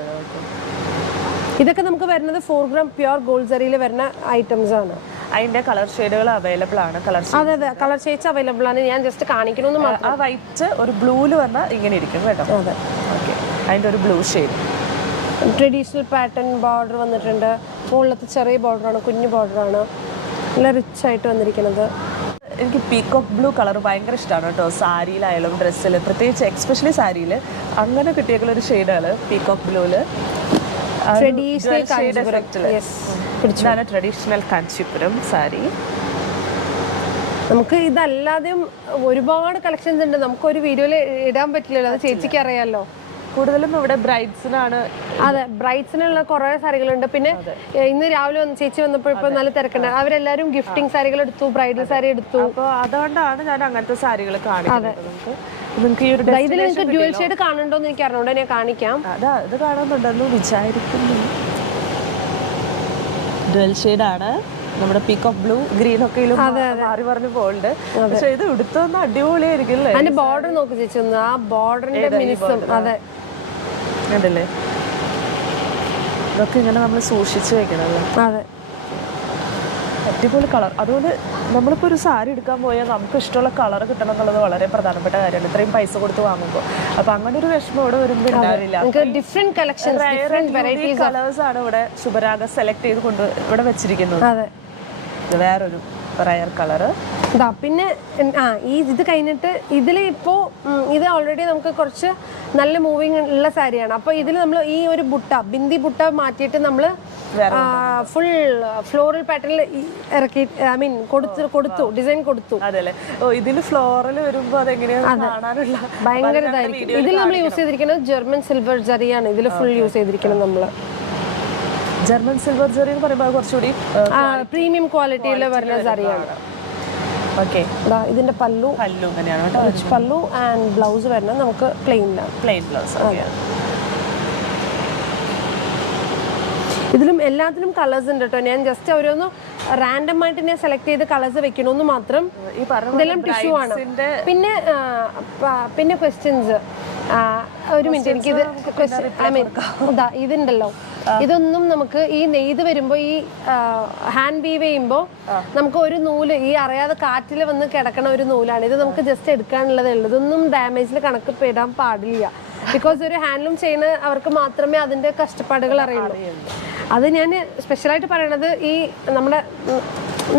ഇതൊക്കെ നമുക്ക് വരുന്നത് 4 gram പ്യുവർ ഗോൾഡ് ജറിയിൽ വരുന്ന ഐറ്റംസ് ആണ്. അതിന്റെ കളർ ഷെയ്ഡുകൾ അവൈലബിൾ ആണ്. അതെ അതെ, കളർ ഷെയ്ഡ്സ് അവൈലബിൾ ആണ്. ഞാൻ ജസ്റ്റ് കാണിക്കണമെന്ന് മാത്രം. ആ വൈറ്റ് ഒരു ബ്ലൂല് വന്നാൽ ഇങ്ങനെ ഇരിക്കും കേട്ടോ. അതെ, ഓക്കെ, അതിന്റെ ഒരു blue shade. Traditional pattern border വന്നിട്ടുണ്ട്. മുകളിലത്തെ ചെറിയ ബോർഡറാണ്, കുഞ്ഞു ബോർഡറാണ്, നല്ല റിച്ച് ആയിട്ട് വന്നിരിക്കുന്നത്. എനിക്ക് പീകോക്ക് ബ്ലൂ കളർ ഭയങ്കര ഇഷ്ടമാണ് കേട്ടോ. സാരിയിലായാലും ഡ്രസ്സിൽ, പ്രത്യേകിച്ച് എക്സ്പെഷ്യലി സാരിയിൽ അങ്ങനെ കിട്ടിയേക്കുള്ളൊരു ഷെയ്ഡാണ് പീകോക്ക് ബ്ലൂല്. ഇതാണ് ട്രഡീഷണൽ കാഞ്ചീപുരം സാരി. നമുക്ക് ഇതല്ലാതെയും ഒരുപാട് കളക്ഷൻസ് ഉണ്ട്. നമുക്കൊരു വീഡിയോയിൽ ഇടാൻ പറ്റില്ലല്ലോ, അത് ചേച്ചിക്ക് അറിയാമല്ലോ. കൂടുതലും ഇവിടെ ബ്രൈഡ്സിനാണ്. അതെ, ബ്രൈഡ്സിനുള്ള കുറെ സാരികളുണ്ട്. പിന്നെ ഇന്ന് രാവിലെ ചേച്ചി വന്നപ്പോൾ ഇപ്പൊ നല്ല തിരക്കുണ്ട്. അവരെല്ലാരും ഗിഫ്റ്റിംഗ് സാരികൾ എടുത്തു, ബ്രൈഡൽ സാരി എടുത്തു. അപ്പോൾ അതുകൊണ്ടാണ് ഞാൻ അങ്ങനത്തെ സാരികൾ കാണിക്കുന്നത്. നിങ്ങൾക്ക് ഡ്യുവൽ ഷെയ്ഡ് കാണണ്ടോന്ന് എനിക്ക് അറിഞ്ഞോണ്ട് ഞാൻ കാണിക്കാം. ഇത് കാണുന്നുണ്ടെന്ന് വിചാരിക്കുന്നു. ഡ്യുവൽ ഷെയ്ഡാണ് നമ്മുടെ പീകോക്ക് ബ്ലൂ, ഗ്രീൻ ഒക്കെ മാറി പറഞ്ഞു പോലുണ്ട്. പക്ഷെ ഇത് എടുത്തൊന്ന് അടിപൊളിയായിരിക്കും. അതിന്റെ ബോർഡർ നോക്കി ചേച്ചി, ആ ബോർഡറിന്റെ മിനിസം. അതെ, അതല്ലേ, ഇതൊക്കെ ഇങ്ങനെ നമ്മൾ സൂക്ഷിച്ചു വെക്കണല്ലോ. അതെ, അടിപൊളി കളർ. അതുകൊണ്ട് നമ്മളിപ്പോൾ ഒരു സാരി എടുക്കാൻ പോയാൽ നമുക്ക് ഇഷ്ടമുള്ള കളർ കിട്ടണം എന്നുള്ളത് വളരെ പ്രധാനപ്പെട്ട കാര്യമാണ് ഇത്രയും പൈസ കൊടുത്ത് വാങ്ങുമ്പോൾ. അപ്പോൾ അങ്ങനെ ഒരു വിഷമം ഇവിടെ വരുമ്പോൾ ഉണ്ടാവില്ല. ഡിഫറെന്റ് കളക്ഷൻസ് കളേഴ്സ് ആണ് ഇവിടെ ശുഭരാഗ സെലക്ട് ചെയ്ത് കൊണ്ട് ഇവിടെ വെച്ചിരിക്കുന്നത്. ഇത് വേറൊരു റയർ കളറ്. പിന്നെ ഇത് കഴിഞ്ഞിട്ട് ഇതിൽ ഇപ്പോൾ ഇത് ഓൾറെഡി നമുക്ക് കുറച്ച് നല്ല മൂവിങ് ഉള്ള സാരിയാണ്. അപ്പോൾ ഇതിൽ നമ്മൾ ഈ ഒരു ബിന്ദി ബുട്ട മാറ്റിയിട്ട് നമ്മൾ ഫുൾ ഫ്ലോറൽ പാറ്റേണിൽ ഇറക്കി കൊടുത്തു ഡിസൈൻ കൊടുത്തു. അതല്ലേ, ഇതിൽ ഫ്ലോറൽ വരുമ്പോൾ അതെങ്ങനെയാണ് കാണാനുള്ള ഭയങ്കര ഇതായിരിക്കും. ഇതിൽ നമ്മൾ യൂസ് ചെയ്തിരിക്കുന്നത് ജർമ്മൻ സിൽവർ ജറിയാണ്. ഇതിൽ ഫുൾ യൂസ് ചെയ്തിരിക്കുന്നത് നമ്മൾ ജർമ്മൻ സിൽവർ ജറി എന്ന് പറയുമ്പോൾ കുറച്ചുകൂടി പ്രീമിയം ക്വാളിറ്റിയിൽ വരുന്ന ജറിയാണ്. ഓക്കെ, ഇതിന്റെ പല്ലു ഇങ്ങനെയാണ് റിച്ച് പല്ലു ആൻഡ് ബ്ലൗസ് വരുന്നത് നമുക്ക് പ്ലെയിൻ ബ്ലൗസ്. ഇതിലും എല്ലാത്തിലും കളേഴ്സ് ഉണ്ട് കേട്ടോ. ഞാൻ ജസ്റ്റ് ഓരോന്ന് റാൻഡം ആയിട്ട് ഞാൻ സെലക്ട് ചെയ്ത് കളേഴ്സ് വെക്കണമെന്ന് മാത്രം. ഇതെല്ലാം ടിഷ്യൂ ആണ്. പിന്നെ ക്വസ്റ്റ്യൻസ്. ഒരു മിനിറ്റ്, എനിക്കിത് ഇതുണ്ടല്ലോ, ഇതൊന്നും നമുക്ക് ഈ നെയ്ത് വരുമ്പോൾ ഈ ഹാൻഡ് വീവ് ചെയ്യുമ്പോൾ നമുക്ക് ഒരു നൂല് ഈ അറിയാതെ കാറ്റിൽ വന്ന് കിടക്കണ ഒരു നൂലാണ്. ഇത് നമുക്ക് ജസ്റ്റ് എടുക്കാനുള്ളതേ ഉള്ളൂ. ഇതൊന്നും ഡാമേജിൽ കണക്ക് പെടാൻ പാടില്ല. ബിക്കോസ് ഒരു ഹാൻഡ്ലൂം ചെയ്യുന്ന അവർക്ക് മാത്രമേ അതിൻ്റെ കഷ്ടപ്പാടുകൾ അറിയുള്ളൂ. അത് ഞാൻ സ്പെഷ്യലായിട്ട് പറയണത് ഈ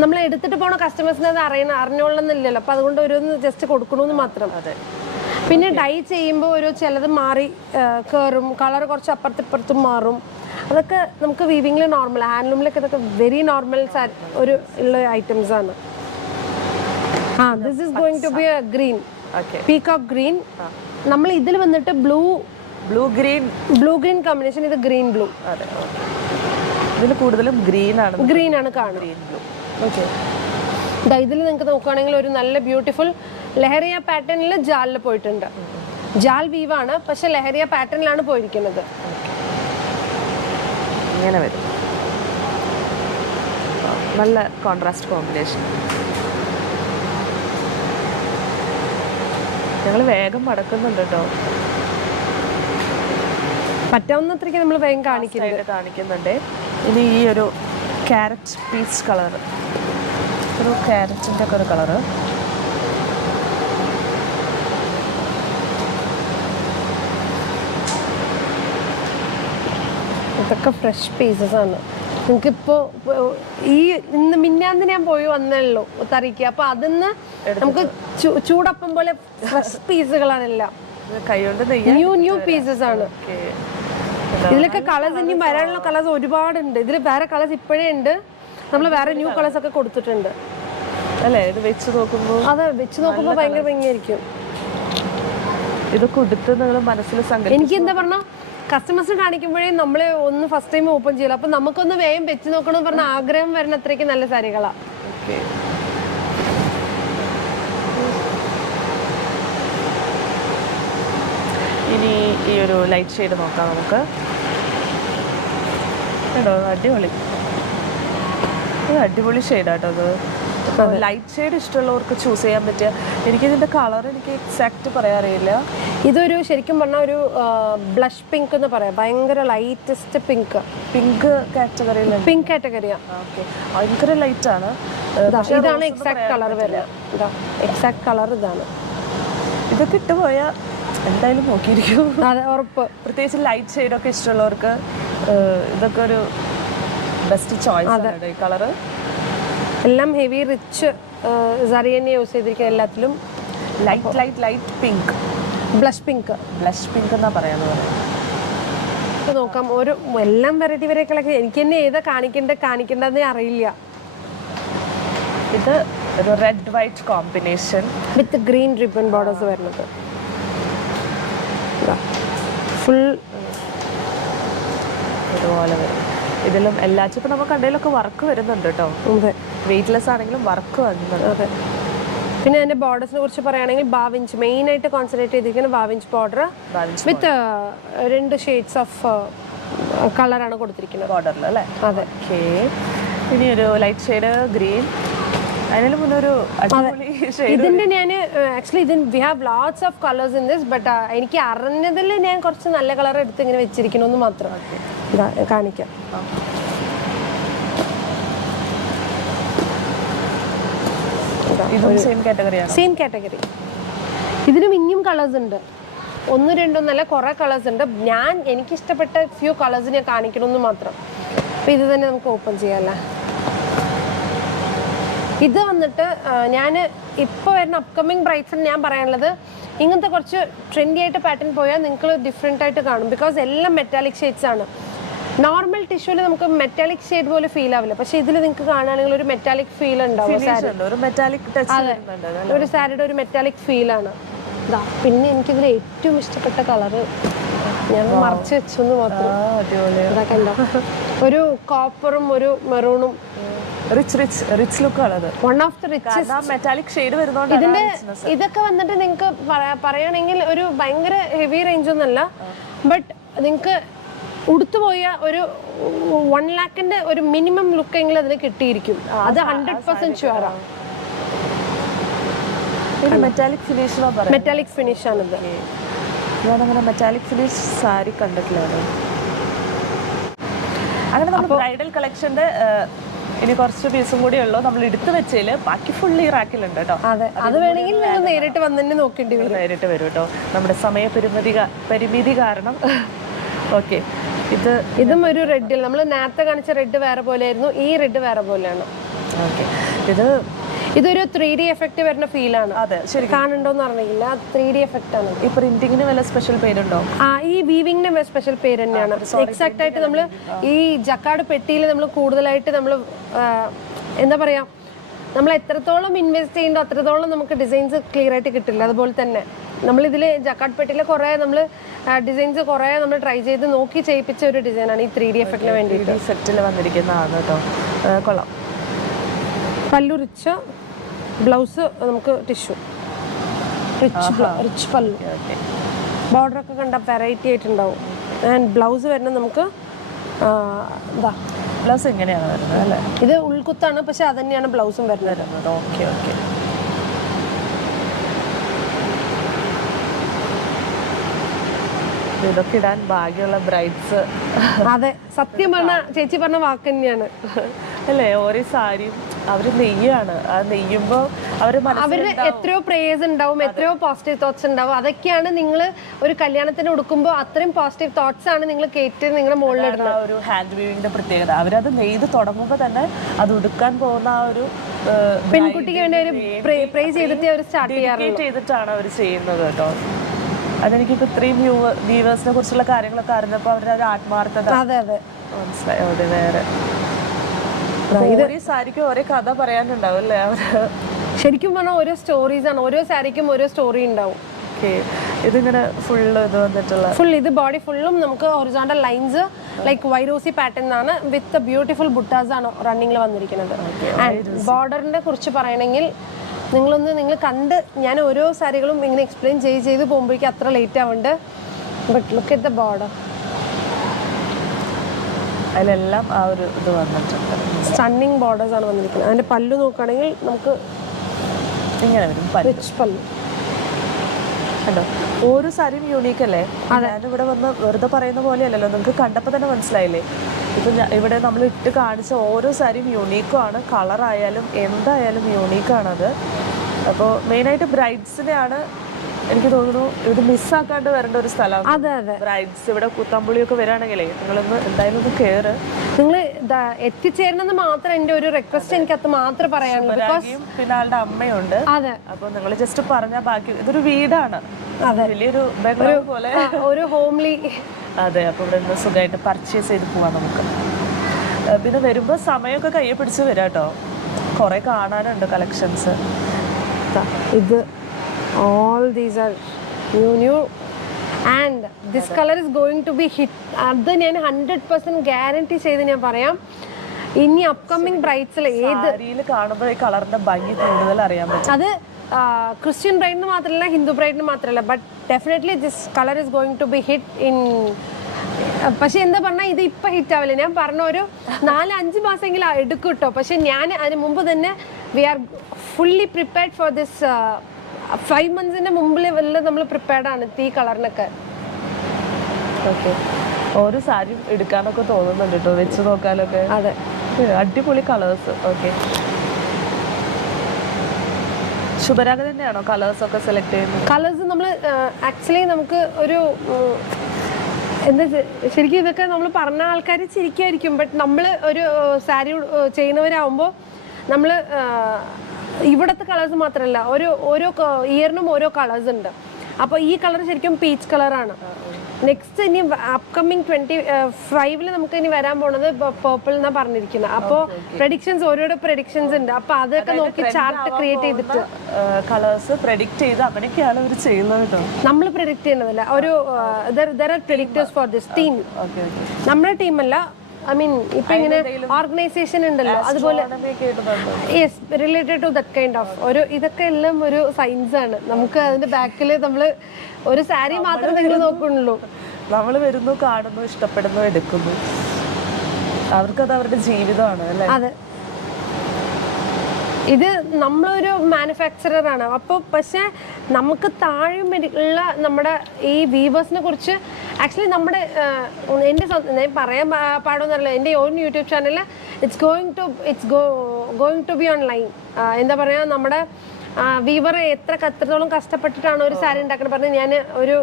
നമ്മൾ എടുത്തിട്ട് പോണ കസ്റ്റമേഴ്സിന് അത് അറിഞ്ഞോളന്നില്ലല്ലോ. അപ്പോൾ അതുകൊണ്ട് ഓരോന്ന് ജസ്റ്റ് കൊടുക്കണമെന്ന് മാത്രം. പിന്നെ ഡൈ ചെയ്യുമ്പോൾ ഒരു ചിലത് മാറി കയറും, കളർ കുറച്ച് അപ്പുറത്തിപ്പുറത്തും മാറും. അതൊക്കെ നമുക്ക് വീവിങ്ങിൽ നോർമൽ, ഹാൻഡ്ലൂമിലൊക്കെ ഇതൊക്കെ വെരി നോർമൽ ഒരു ഉള്ള ഐറ്റംസ് ആണ്. This is going to be a green, peacock green. നമ്മൾ ഇതിൽ വന്നിട്ട് ബ്ലൂ ഗ്രീൻ കോമ്പിനേഷൻ. ഇത് ഗ്രീൻ ബ്ലൂ. ഇതിൽ കൂടുതലും ഗ്രീൻ ആണ് കാണുന്നത്. ഇതിൽ നിങ്ങൾക്ക് നോക്കുകയാണെങ്കിൽ ഒരു നല്ല ബ്യൂട്ടിഫുൾ ലഹരിയ പാറ്റേണിൽ ജാലിൽ പോയിട്ടുണ്ട്. ജാൽ വീവാണ്, പക്ഷെ ലഹരിയ പാറ്റേണിലാണ് പോയിരിക്കുന്നത്. ഇങ്ങനെ വരും, നല്ല കോൺട്രാസ്റ്റ് കോമ്പിനേഷൻ. ഞങ്ങൾ വേഗം മടക്കുന്നുണ്ട് കേട്ടോ. പറ്റാവുന്നത്രയ്ക്ക് നമ്മൾ വേഗം കാണിക്കുന്നുണ്ട്. ഇനി ഈ ഒരു ക്യാരറ്റ് പീച്ച് കളർ, ഒരു ക്യാരറ്റിൻ്റെ ഒക്കെ ഒരു കളറ്. ഇതൊക്കെ ഫ്രഷ് പീസസ് ആണ്. നിങ്ങൾക്കിപ്പോൾ മിന്നാന്ന് ഞാൻ പോയി വന്നല്ലോ തറിക്ക്. അപ്പോൾ അതിന്ന് നമുക്ക് ചൂടപ്പം പോലെ ഫ്രഷ് പീസുകളാണെല്ലാം. ന്യൂ പീസസ് ആണ്. ഇതിലൊക്കെ കളേഴ്സ് ഇനി വരാനുള്ള കളേഴ്സ് ഒരുപാടുണ്ട്. ഇതിൽ വേറെ കളേഴ്സ് ഇപ്പോഴേ ഉണ്ട്. നമ്മൾ വേറെ ന്യൂ കളേഴ്സ് ഒക്കെ കൊടുത്തിട്ടുണ്ട് അല്ലേ. ഇത് വെച്ച് നോക്കുമ്പോൾ ഭയങ്കര ഭംഗിയായിരിക്കും. ഇതൊക്കെ കൊടുത്ത് നിങ്ങൾ മനസ്സിൽ എനിക്ക് എന്താ പറഞ്ഞാൽ കസ്റ്റമേഴ്സിന് കാണിക്കുമ്പോഴേ നമ്മൾ ഒന്ന് ഫസ്റ്റ് ടൈം ഓപ്പൺ ചെയ്യല. അപ്പം നമുക്കൊന്ന് വേഗം വെച്ച് നോക്കണം പറഞ്ഞ ആഗ്രഹം വരുന്ന അത്രയ്ക്ക് നല്ല സാരികളാണ്. ഇനി ഈ ഒരു ലൈറ്റ് ഷെയ്ഡ് നോക്കാം നമുക്ക്. കേട്ടോ, അടിപൊളി ഷെയ്ഡാട്ടോ അത്. ലൈറ്റ് ഷെയ്ഡ് ഇഷ്ടമുള്ളവർക്ക് ചൂസ് ചെയ്യാൻ പറ്റുക. എനിക്കിതിൻ്റെ കളർ എനിക്ക് എക്സാക്റ്റ് പറയാൻ അറിയില്ല. ഇതൊരു ശരിക്കും പറഞ്ഞാൽ ഒരു ബ്ലഷ് പിങ്ക് എന്ന് പറയാം. ഭയങ്കര ലൈറ്റസ്റ്റ് പിങ്ക് കാറ്റഗറിയിലാണ്. പിങ്ക് കാറ്റഗറിയാണ്. ഓക്കെ, ഭയങ്കര ലൈറ്റ് ആണ്. ഇതാണ് എക്സാക്ട് കളർ വരുന്നത്. എക്സാക്ട് കളർ ഇതാണ്. ഇതൊക്കെ ഇട്ട് പോയാൽ എന്തായാലും നോക്കിയിരിക്കും. അതെ, ഉറപ്പ്. പ്രത്യേകിച്ച് ലൈറ്റ് ഷെയ്ഡൊക്കെ ഇഷ്ടമുള്ളവർക്ക് ഇതൊക്കെ ഒരു ബെസ്റ്റ് ചോയ്സ് ആണ്. ഈ കളറ് എല്ലാം ഹെവി റിച്ച് സറി തന്നെ യൂസ് ചെയ്തിരിക്കുന്നത്. എല്ലാത്തിലും ലൈറ്റ് പിങ്ക്, ബ്ലഷ് പിങ്ക് എന്നാ പറയാന്ന് നോക്കാം. ഒരു എല്ലാം വെറൈറ്റി എനിക്ക് തന്നെ ഏതാ കാണിക്കേണ്ടതെന്നേ അറിയില്ല. ഇത് ഒരു red white combination with green ribbon borders വരുന്നത്. ഫുൾ ഇതുപോലെ വരും. ഇതിലും എല്ലാച്ചും ഇപ്പം നമുക്ക് കണ്ടതിലൊക്കെ വർക്ക് വരുന്നുണ്ട് കേട്ടോ. വെയ്റ്റ്ലെസ് ആണെങ്കിലും വർക്ക് വരുന്നുണ്ട്. അതെ. പിന്നെ അതിൻ്റെ ബോർഡേഴ്സിനെ കുറിച്ച് പറയുകയാണെങ്കിൽ 12 ഇഞ്ച് മെയിനായിട്ട് കോൺസെൻട്രേറ്റ് ചെയ്തിരിക്കുന്ന 12 inch border with 2 shades of കളറാണ് കൊടുത്തിരിക്കുന്നത് ബോർഡറിൽ അല്ലേ. അതെ. ഓക്കെ, ഇനി ഒരു ലൈറ്റ് ഷെയ്ഡ് ഗ്രീൻ. അതിന് മുന്നേ ഒരു ഇതിൻ്റെ ഞാൻ actually we have lots of colours in this. But എനിക്ക് അറിഞ്ഞതിൽ ഞാൻ കുറച്ച് നല്ല കളർ എടുത്ത് ഇങ്ങനെ വെച്ചിരിക്കണമെന്ന് മാത്രം കാണിക്കാം. ഇതും സെയിം കാറ്റഗറിയാണ്. Same category. ഇതിനും ഇനിയും കളേഴ്സ് ഉണ്ട്, 1 2 ഒന്നല്ല, കുറേ കളേഴ്സ് ഉണ്ട്. എനിക്കിഷ്ടപ്പെട്ട ഫ്യൂ കളേഴ്സ് ഞാൻ കാണിക്കണമെന്ന് മാത്രം. അപ്പോൾ ഇത് തന്നെ നമുക്ക് ഓപ്പൺ ചെയ്യാമല്ലേ. ഇത് വന്നിട്ട് ഞാൻ ഇപ്പോൾ വരുന്ന അപ്കമിങ് ബ്രൈറ്റ്സിന് ഞാൻ പറയാനുള്ളത്, ഇങ്ങനത്തെ കുറച്ച് ട്രെൻഡി ആയിട്ട് പാറ്റേൺ പോയാൽ നിങ്ങൾക്ക് ഡിഫറെൻ്റ് ആയിട്ട് കാണും. ബിക്കോസ് എല്ലാം മെറ്റാലിക് ഷെയ്ഡ്സ് ആണ്. നോർമൽ ടിഷ്യൂല് നമുക്ക് മെറ്റാലിക് ഷെയ്ഡ് പോലെ ഫീൽ ആവില്ല, പക്ഷെ ഇതിൽ നിങ്ങൾക്ക് കാണുകയാണെങ്കിൽ ഒരു മെറ്റാലിക് ഫീൽ ഉണ്ടാവും. ഒരു സാരിയുടെ ഒരു മെറ്റാലിക് ഫീലാണ്. ഇതാ, പിന്നെ എനിക്കിതിൽ ഏറ്റവും ഇഷ്ടപ്പെട്ട കളറ് ഞാൻ മറച്ചു വെച്ചു എന്ന് മാത്രം. ഇതൊക്കെ ഉണ്ടോ, ഒരു കോപ്പറും ഒരു മെറൂണും, റിച്ച് ലുക്ക് ആണ്. One of the richest metallic shade വരുന്നോണ്ട് ഇതിന്റെ ഇതൊക്കെ വന്നിട്ട് നിങ്ങൾക്ക് പറയുകയാണെങ്കിൽ ഒരു ഭയങ്കര ഹെവി റേഞ്ച് ഒന്നല്ല, ബട്ട് നിങ്ങൾക്ക് ഉടുത്തുപോയ ഒരു 1 lakhന്റെ ഒരു മിനിമം ലുക്ക് എങ്കിലും അതിന് കിട്ടിയിരിക്കും. അത് 100% ഷുവറാണ്. മെറ്റാലിക് ഫിനിഷ് മെറ്റാലിക് ഫിനിഷ് ആണിത്. ഞാനങ്ങനെ മെറ്റാലിക് ഫിനിഷ് സാരി കണ്ടിട്ടില്ല. അങ്ങനെ നമ്മൾ ബ്രൈഡൽ കളക്ഷന്റെ ഇനി കുറച്ച് പീസും കൂടി ഉള്ളൂ നമ്മൾ എടുത്തു വെച്ചതിൽ. ബാക്കി ഫുള്ളി റാക്കിലുണ്ട് കേട്ടോ. അതെ, അത് വേണമെങ്കിൽ നിങ്ങൾ നേരിട്ട് വന്നെ നോക്കേണ്ടി വരും. നേരിട്ട് വരും കേട്ടോ, നമ്മുടെ പരിമിതി കാരണം. ഓക്കെ, ഇതും ഒരു റെഡിൽ നമ്മൾ നേരത്തെ കാണിച്ച റെഡ് വേറെ പോലെയായിരുന്നു, ഈ റെഡ് വേറെ പോലെയാണ്. ഓക്കെ, ഇതൊരു 3D എഫക്റ്റ് വരുന്ന ഫീലാണ്. അതെ, ശരി. കാണുന്നുണ്ടോന്ന് അറിയില്ല, 3D എഫക്റ്റ് ആണ്. ഈ പ്രിന്റിങ്ങിന് വല്ല സ്പെഷ്യൽ പേരുണ്ടോ? ഈ വീവിങ്ങിന് സ്പെഷ്യൽ പേര് തന്നെയാണ്. എക്സാക്ട് ആയിട്ട് നമ്മൾ ഈ ജക്കാർഡ് പെട്ടിയിൽ നമ്മൾ കൂടുതലായിട്ട് നമ്മൾ എന്താ പറയാ, നമ്മൾ എത്രത്തോളം ഇൻവെസ്റ്റ് ചെയ്യുന്നുണ്ടോ അത്രത്തോളം നമുക്ക് ഡിസൈൻസ് ക്ലിയർ ആയിട്ട് കിട്ടില്ല. അതുപോലെ തന്നെ നമ്മളിതിൽ ജക്കാർഡ് പെട്ടിയിൽ കുറേ നമ്മൾ ഡിസൈൻസ് കുറേ നമ്മൾ ട്രൈ ചെയ്ത് നോക്കി ചെയ്യിപ്പിച്ച ഒരു ഡിസൈനാണ് ഈ 3D എഫക്റ്റിന് വേണ്ടിയിട്ട് സെറ്റിൽ വന്നിരിക്കുന്നതാണ് കേട്ടോ. കൊള്ളാം. പല്ലു റിച്ച്, ബ്ലൗസ് നമുക്ക് ടിഷ്യൂ, റിച്ച് പല്ലു. ബോർഡറൊക്കെ കണ്ട വെറൈറ്റി ആയിട്ടുണ്ടാവും. ആൻഡ് ബ്ലൗസ് വരുന്നത് നമുക്ക് ഇതാ, ബ്ലൗസ് എങ്ങനെയാണ് വരുന്നത് അല്ലേ? ഇത് ഉൾക്കുത്താണ്, പക്ഷെ അത് തന്നെയാണ് ബ്ലൗസും വരുന്നത്. Okay okay. ഇതൊക്കെ ഇടാൻ ഭാഗ്യമുള്ള ബ്രൈഡ്സ്. അതെ, സത്യം പറഞ്ഞ ചേച്ചി പറഞ്ഞ വാക്ക് തന്നെയാണ് അല്ലേ. ഓരോ സാരിയും അവര് നെയ്യാണ്. ആ നെയ്യുമ്പോ അവരുടെ എത്രയോ പ്രേസ് ഉണ്ടാവും, എത്രയോ പോസിറ്റീവ് തോട്ട്സ് ഉണ്ടാവും. അതൊക്കെയാണ് നിങ്ങൾ ഒരു കല്യാണത്തിന് ഉടുക്കുമ്പോൾ അത്രയും പോസിറ്റീവ് തോട്ട്സ് ആണ് നിങ്ങൾ കേട്ട് നിങ്ങളുടെ മുകളിൽ ഇടുന്ന ഒരു ഹാൻഡ് വീവിന്റെ പ്രത്യേകത. അവരത് നെയ്ത് തുടങ്ങുമ്പോൾ തന്നെ അത് ഉടുക്കാൻ പോകുന്ന ആ ഒരു പെൺകുട്ടിക്ക് വേണ്ടി ഒരു പ്രേസ് ചെയ്തിട്ട് അവർ സ്റ്റാർട്ട് ചെയ്തിട്ടാണ് അവർ ചെയ്യുന്നത് കേട്ടോ. അതെനിക്കിപ്പോ ഇത്രയും വ്യൂവേഴ്സിനെ കുറിച്ചുള്ള കാര്യങ്ങളൊക്കെ അറിഞ്ഞപ്പോൾ അവരുടെ ഒരു ആത്മാർത്ഥത മനസ്സിലായി. അവിടെ വേറെ സാരിക്കും ഓരോ കഥ പറയാനുണ്ടാവും അല്ലേ അവര്. ശരിക്കും പറഞ്ഞാൽ ഓരോ സ്റ്റോറീസ് ആണ്, ഓരോ സാരിക്കും ഓരോ സ്റ്റോറി ഉണ്ടാവും. ഇതിങ്ങനെ ഫുള്ള് ഇത് വന്നിട്ടുള്ള ഇത് ബോഡി ഫുള്ളും നമുക്ക് ഹൊറിസോണ്ടൽ ലൈൻസ് ലൈക്ക് വൈറോസി പാറ്റേൺ ആണ് വിത്ത് ബ്യൂട്ടിഫുൾ ബുട്ടാസ് ആണ് റണ്ണിങ്ങിൽ വന്നിരിക്കുന്നത്. ആൻഡ് ബോർഡറിനെ കുറിച്ച് പറയണമെങ്കിൽ നിങ്ങൾ കണ്ട് ഞാൻ ഓരോ സാരികളും ഇങ്ങനെ എക്സ്പ്ലെയിൻ ചെയ്ത് പോകുമ്പോഴേക്കും അത്ര ലേറ്റ് ആവുന്നുണ്ട്. But look at the border, അതിലെല്ലാം ആ ഒരു ഇത് വന്നിട്ടുണ്ട്. സ്റ്റണ്ണിങ് ബോർഡേഴ്സ് ആണ് വന്നിരിക്കുന്നത്. അതിന്റെ പല്ലു നോക്കുകയാണെങ്കിൽ നമുക്ക് ഇങ്ങനെ വരും റിച്ച് പല്ലു കണ്ടോ. ഓരോ സാരിയും യൂണീക്ക് അല്ലേ. ഞാനിവിടെ വന്ന് വെറുതെ പറയുന്ന പോലെയല്ലല്ലോ, നിങ്ങൾക്ക് കണ്ടപ്പോൾ തന്നെ മനസ്സിലായില്ലേ. ഇപ്പം ഇവിടെ നമ്മൾ ഇട്ട് കാണിച്ച ഓരോ സാരിയും യൂണീക്കുമാണ്. കളറായാലും എന്തായാലും യൂണീക്കാണത്. അപ്പോൾ മെയിനായിട്ട് ബ്രൈഡ്സിനെയാണ് എനിക്ക് തോന്നുന്നു ഇത് മിസ്സാക്കാണ്ട് വരേണ്ട ഒരു സ്ഥലമാണ്. ബ്രൈഡ്സ് ഇവിടെ കുത്തമ്പുളിയൊക്കെ വരികയാണെങ്കിലേ നിങ്ങളൊന്ന് എന്തായാലും ഒന്ന് കയറ്. നിങ്ങൾ എത്തിച്ചേരണമെന്ന് മാത്രം എൻ്റെ ഒരു റിക്വസ്റ്റ് എനിക്ക് അത് മാത്രമേ പറയാനുള്ളൂ. പിന്നെ ആളുടെ അമ്മയുണ്ട്. അപ്പൊ നിങ്ങൾ ജസ്റ്റ് പറഞ്ഞാൽ ബാക്കി ഇതൊരു വീടാണ്, വലിയൊരു ബംഗ്ലാവ് പോലെ ഒരു ഹോംലി. അതെ, അപ്പൊ ഇവിടെ നിന്ന് സുഖമായിട്ട് പർച്ചേസ് ചെയ്ത് പോവാം നമുക്ക്. പിന്നെ വരുമ്പോ സമയമൊക്കെ കയ്യെ പിടിച്ച് വരാം കേട്ടോ. കുറെ കാണാനുണ്ട് കളക്ഷൻസ്. ഇത് all these are new and this color is going to be hit. അത് ഞാൻ 100% ഗ്യാരണ്ടി ചെയ്ത് ഞാൻ പറയാം. ഇനി അപ്കമിങ് ബ്രൈഡ്സിൽ ഏത് കാണുമ്പോൾ ഈ കളറിന്റെ ഭംഗി കൂടുതൽ അറിയാൻ പറ്റും. അത് ക്രിസ്ത്യൻ ബ്രൈഡിന് മാത്രമല്ല ഹിന്ദു ബ്രൈഡിന് മാത്രമല്ല, but definitely this colour is going to be hit in. പക്ഷെ എന്താ പറഞ്ഞാൽ ഇത് ഇപ്പം ഹിറ്റ് ആവില്ല. ഞാൻ പറഞ്ഞ ഒരു 4-5 മാസമെങ്കിലും എടുക്കും കേട്ടോ. പക്ഷെ ഞാൻ അതിന് മുമ്പ് തന്നെ we are fully prepared for this. 5 months മുമ്പിൽ വല്ല നമ്മൾ പ്രിപ്പയർഡ് ആണ് ഈ കളറിനൊക്കെ. ഓക്കെ, ഓരോ സാരിയും എടുക്കാനൊക്കെ തോന്നുന്നുണ്ട് കേട്ടോ, വെച്ച് നോക്കാനൊക്കെ. അതെ, അടിപൊളി കളേഴ്സ്. ഓക്കെ, ശുഭരാഗ തന്നെയാണോ കളേഴ്സ് ഒക്കെ സെലക്ട് ചെയ്യുന്നത്? കളേഴ്സ് നമ്മൾ ആക്ച്വലി നമുക്ക് ഒരു എന്താ ശരിക്കും ഇതൊക്കെ നമ്മൾ പറഞ്ഞ ആൾക്കാർ ചിരിക്കുമായിരിക്കും. ബട്ട് നമ്മൾ ഒരു സാരി ചെയ്യുന്നവരാകുമ്പോൾ നമ്മൾ ഇവിടുത്തെ കളേഴ്സ് മാത്രമല്ല, ഓരോ ഇയറിനും ഓരോ കളേഴ്സ് ഉണ്ട്. അപ്പോൾ ഈ കളർ ശരിക്കും പീച്ച് കളറാണ്. നെക്സ്റ്റ് ഇനി അപ്കമിങ് 25 നമുക്ക് ഇനി വരാൻ പോണത് പേർപ്പിൾ എന്നാണ് പറഞ്ഞിരിക്കുന്നത്. അപ്പോൾ പ്രഡിക്ഷൻസ് ഓരോരോ പ്രഡിക്ഷൻസ് ഉണ്ട്. അപ്പോൾ അതൊക്കെ നോക്കി ചാർട്ട് ക്രിയേറ്റ് ചെയ്തിട്ട് കളേഴ്സ് പ്രെഡിക്റ്റ് ചെയ്ത് അങ്ങനെയൊക്കെയാണ് അവർ ചെയ്യുന്നത് കേട്ടോ. നമ്മൾ പ്രെഡിക്റ്റ് ചെയ്യുന്നതല്ല, ഒരു there are predictors for this team. നമ്മുടെ ടീമല്ല, ഐ മീൻ ഇപ്പൊ ഇങ്ങനെ ഓർഗനൈസേഷൻ ഉണ്ടല്ലോ, അതുപോലെ yes related to that kind of ഒരു ഇതൊക്കെ എല്ലാം ഒരു സയൻസ് ആണ്. നമുക്ക് അതിന്റെ ബാക്കിൽ നമ്മൾ ഒരു സാരി മാത്രം നിങ്ങൾ നോക്കുന്നുള്ളൂ. നമ്മൾ വരുന്നു, കാണുന്നു, ഇഷ്ടപ്പെടുന്നു, എടുക്കുന്നു. അവർക്കത് അവരുടെ ജീവിതമാണ് അല്ലേ? അതെ, ഇത് നമ്മളൊരു മാനുഫാക്ചറർ ആണ്. അപ്പോൾ പക്ഷേ നമുക്ക് താഴെയും ഉള്ള നമ്മുടെ ഈ വീവേഴ്സിനെ കുറിച്ച് ആക്ച്വലി നമ്മുടെ എൻ്റെ ഞാൻ പറയാൻ പാടുമെന്നല്ല, എൻ്റെ ഓൺ യൂട്യൂബ് ചാനലിൽ it's going to be online. എന്താ പറയുക, നമ്മുടെ വീവർ എത്രത്തോളം കഷ്ടപ്പെട്ടിട്ടാണ് ഒരു സാരി ഉണ്ടാക്കുന്നത് പറഞ്ഞ് ഞാൻ ഒരു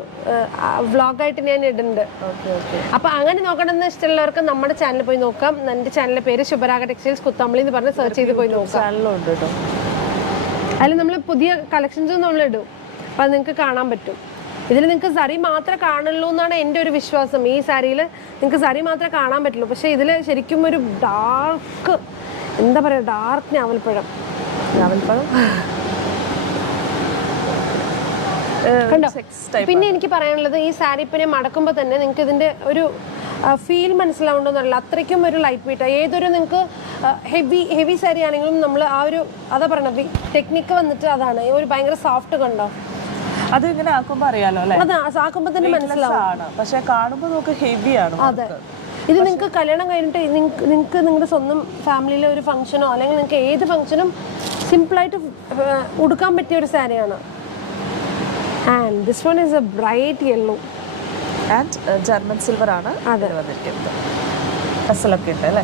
വ്ളോഗായിട്ട് ഞാൻ ഇടുന്നുണ്ട്. അപ്പോൾ അങ്ങനെ നോക്കണമെന്ന് ഇഷ്ടമുള്ളവർക്ക് നമ്മുടെ ചാനൽ പോയി നോക്കാം. എൻ്റെ ചാനലിൻ്റെ പേര് ശുഭരാഗ ടെക്സ്റ്റൈൽസ് കുത്തമ്പളി എന്ന് പറഞ്ഞ് സെർച്ച് ചെയ്ത് പോയി നോക്കാം. അതിൽ നമ്മൾ പുതിയ കളക്ഷൻസും നമ്മൾ ഇടും. അപ്പോൾ അത് നിങ്ങൾക്ക് കാണാൻ പറ്റും. ഇതിൽ നിങ്ങൾക്ക് സരി മാത്രമേ കാണുള്ളൂ എന്നാണ് എൻ്റെ ഒരു വിശ്വാസം. ഈ സാരിയിൽ നിങ്ങൾക്ക് സരി മാത്രമേ കാണാൻ പറ്റുള്ളൂ. പക്ഷേ ഇതിൽ ശരിക്കും ഒരു ഡാർക്ക്, എന്താ പറയുക, ഡാർക്ക് ഞാവൽപ്പഴം കണ്ടോ. പിന്നെ എനിക്ക് പറയാനുള്ളത്, ഈ സാരി പിന്നെ മടക്കുമ്പോൾ തന്നെ നിങ്ങൾക്ക് ഇതിൻ്റെ ഒരു ഫീൽ മനസ്സിലാവുണ്ടെന്നല്ല, അത്രയ്ക്കും ഒരു ലൈറ്റ് വെയിറ്റ്. ഏതൊരു നിങ്ങൾക്ക് ഹെവി സാരി ആണെങ്കിലും നമ്മൾ ആ ഒരു അതാ പറയണത് ടെക്നിക്ക് വന്നിട്ട് അതാണ് ഒരു ഭയങ്കര സോഫ്റ്റ് കണ്ടോ. അത് ഇങ്ങനെ ആക്കുമ്പോൾ അറിയാലോ അല്ലേ? അതെ, ആക്കുമ്പോൾ തന്നെ മനസ്സിലാവും. പക്ഷെ കാണുമ്പോൾ നമുക്ക് ഹെവിയാണ്. അതെ, ഇത് നിങ്ങൾക്ക് കല്യാണം കഴിഞ്ഞിട്ട് നിങ്ങൾക്ക് നിങ്ങളുടെ സ്വന്തം ഫാമിലിയിലെ ഒരു ഫംഗ്ഷനോ അല്ലെങ്കിൽ നിങ്ങൾക്ക് ഏത് ഫംഗ്ഷനും സിമ്പിളായിട്ട് ഉടുക്കാൻ പറ്റിയ ഒരു സാരിയാണ്. And this one is A bright yellow and German silver ആണ് അത് വന്നിരിക്കുന്നത്. ടസലൊക്കെ ഉണ്ട് അല്ലേ?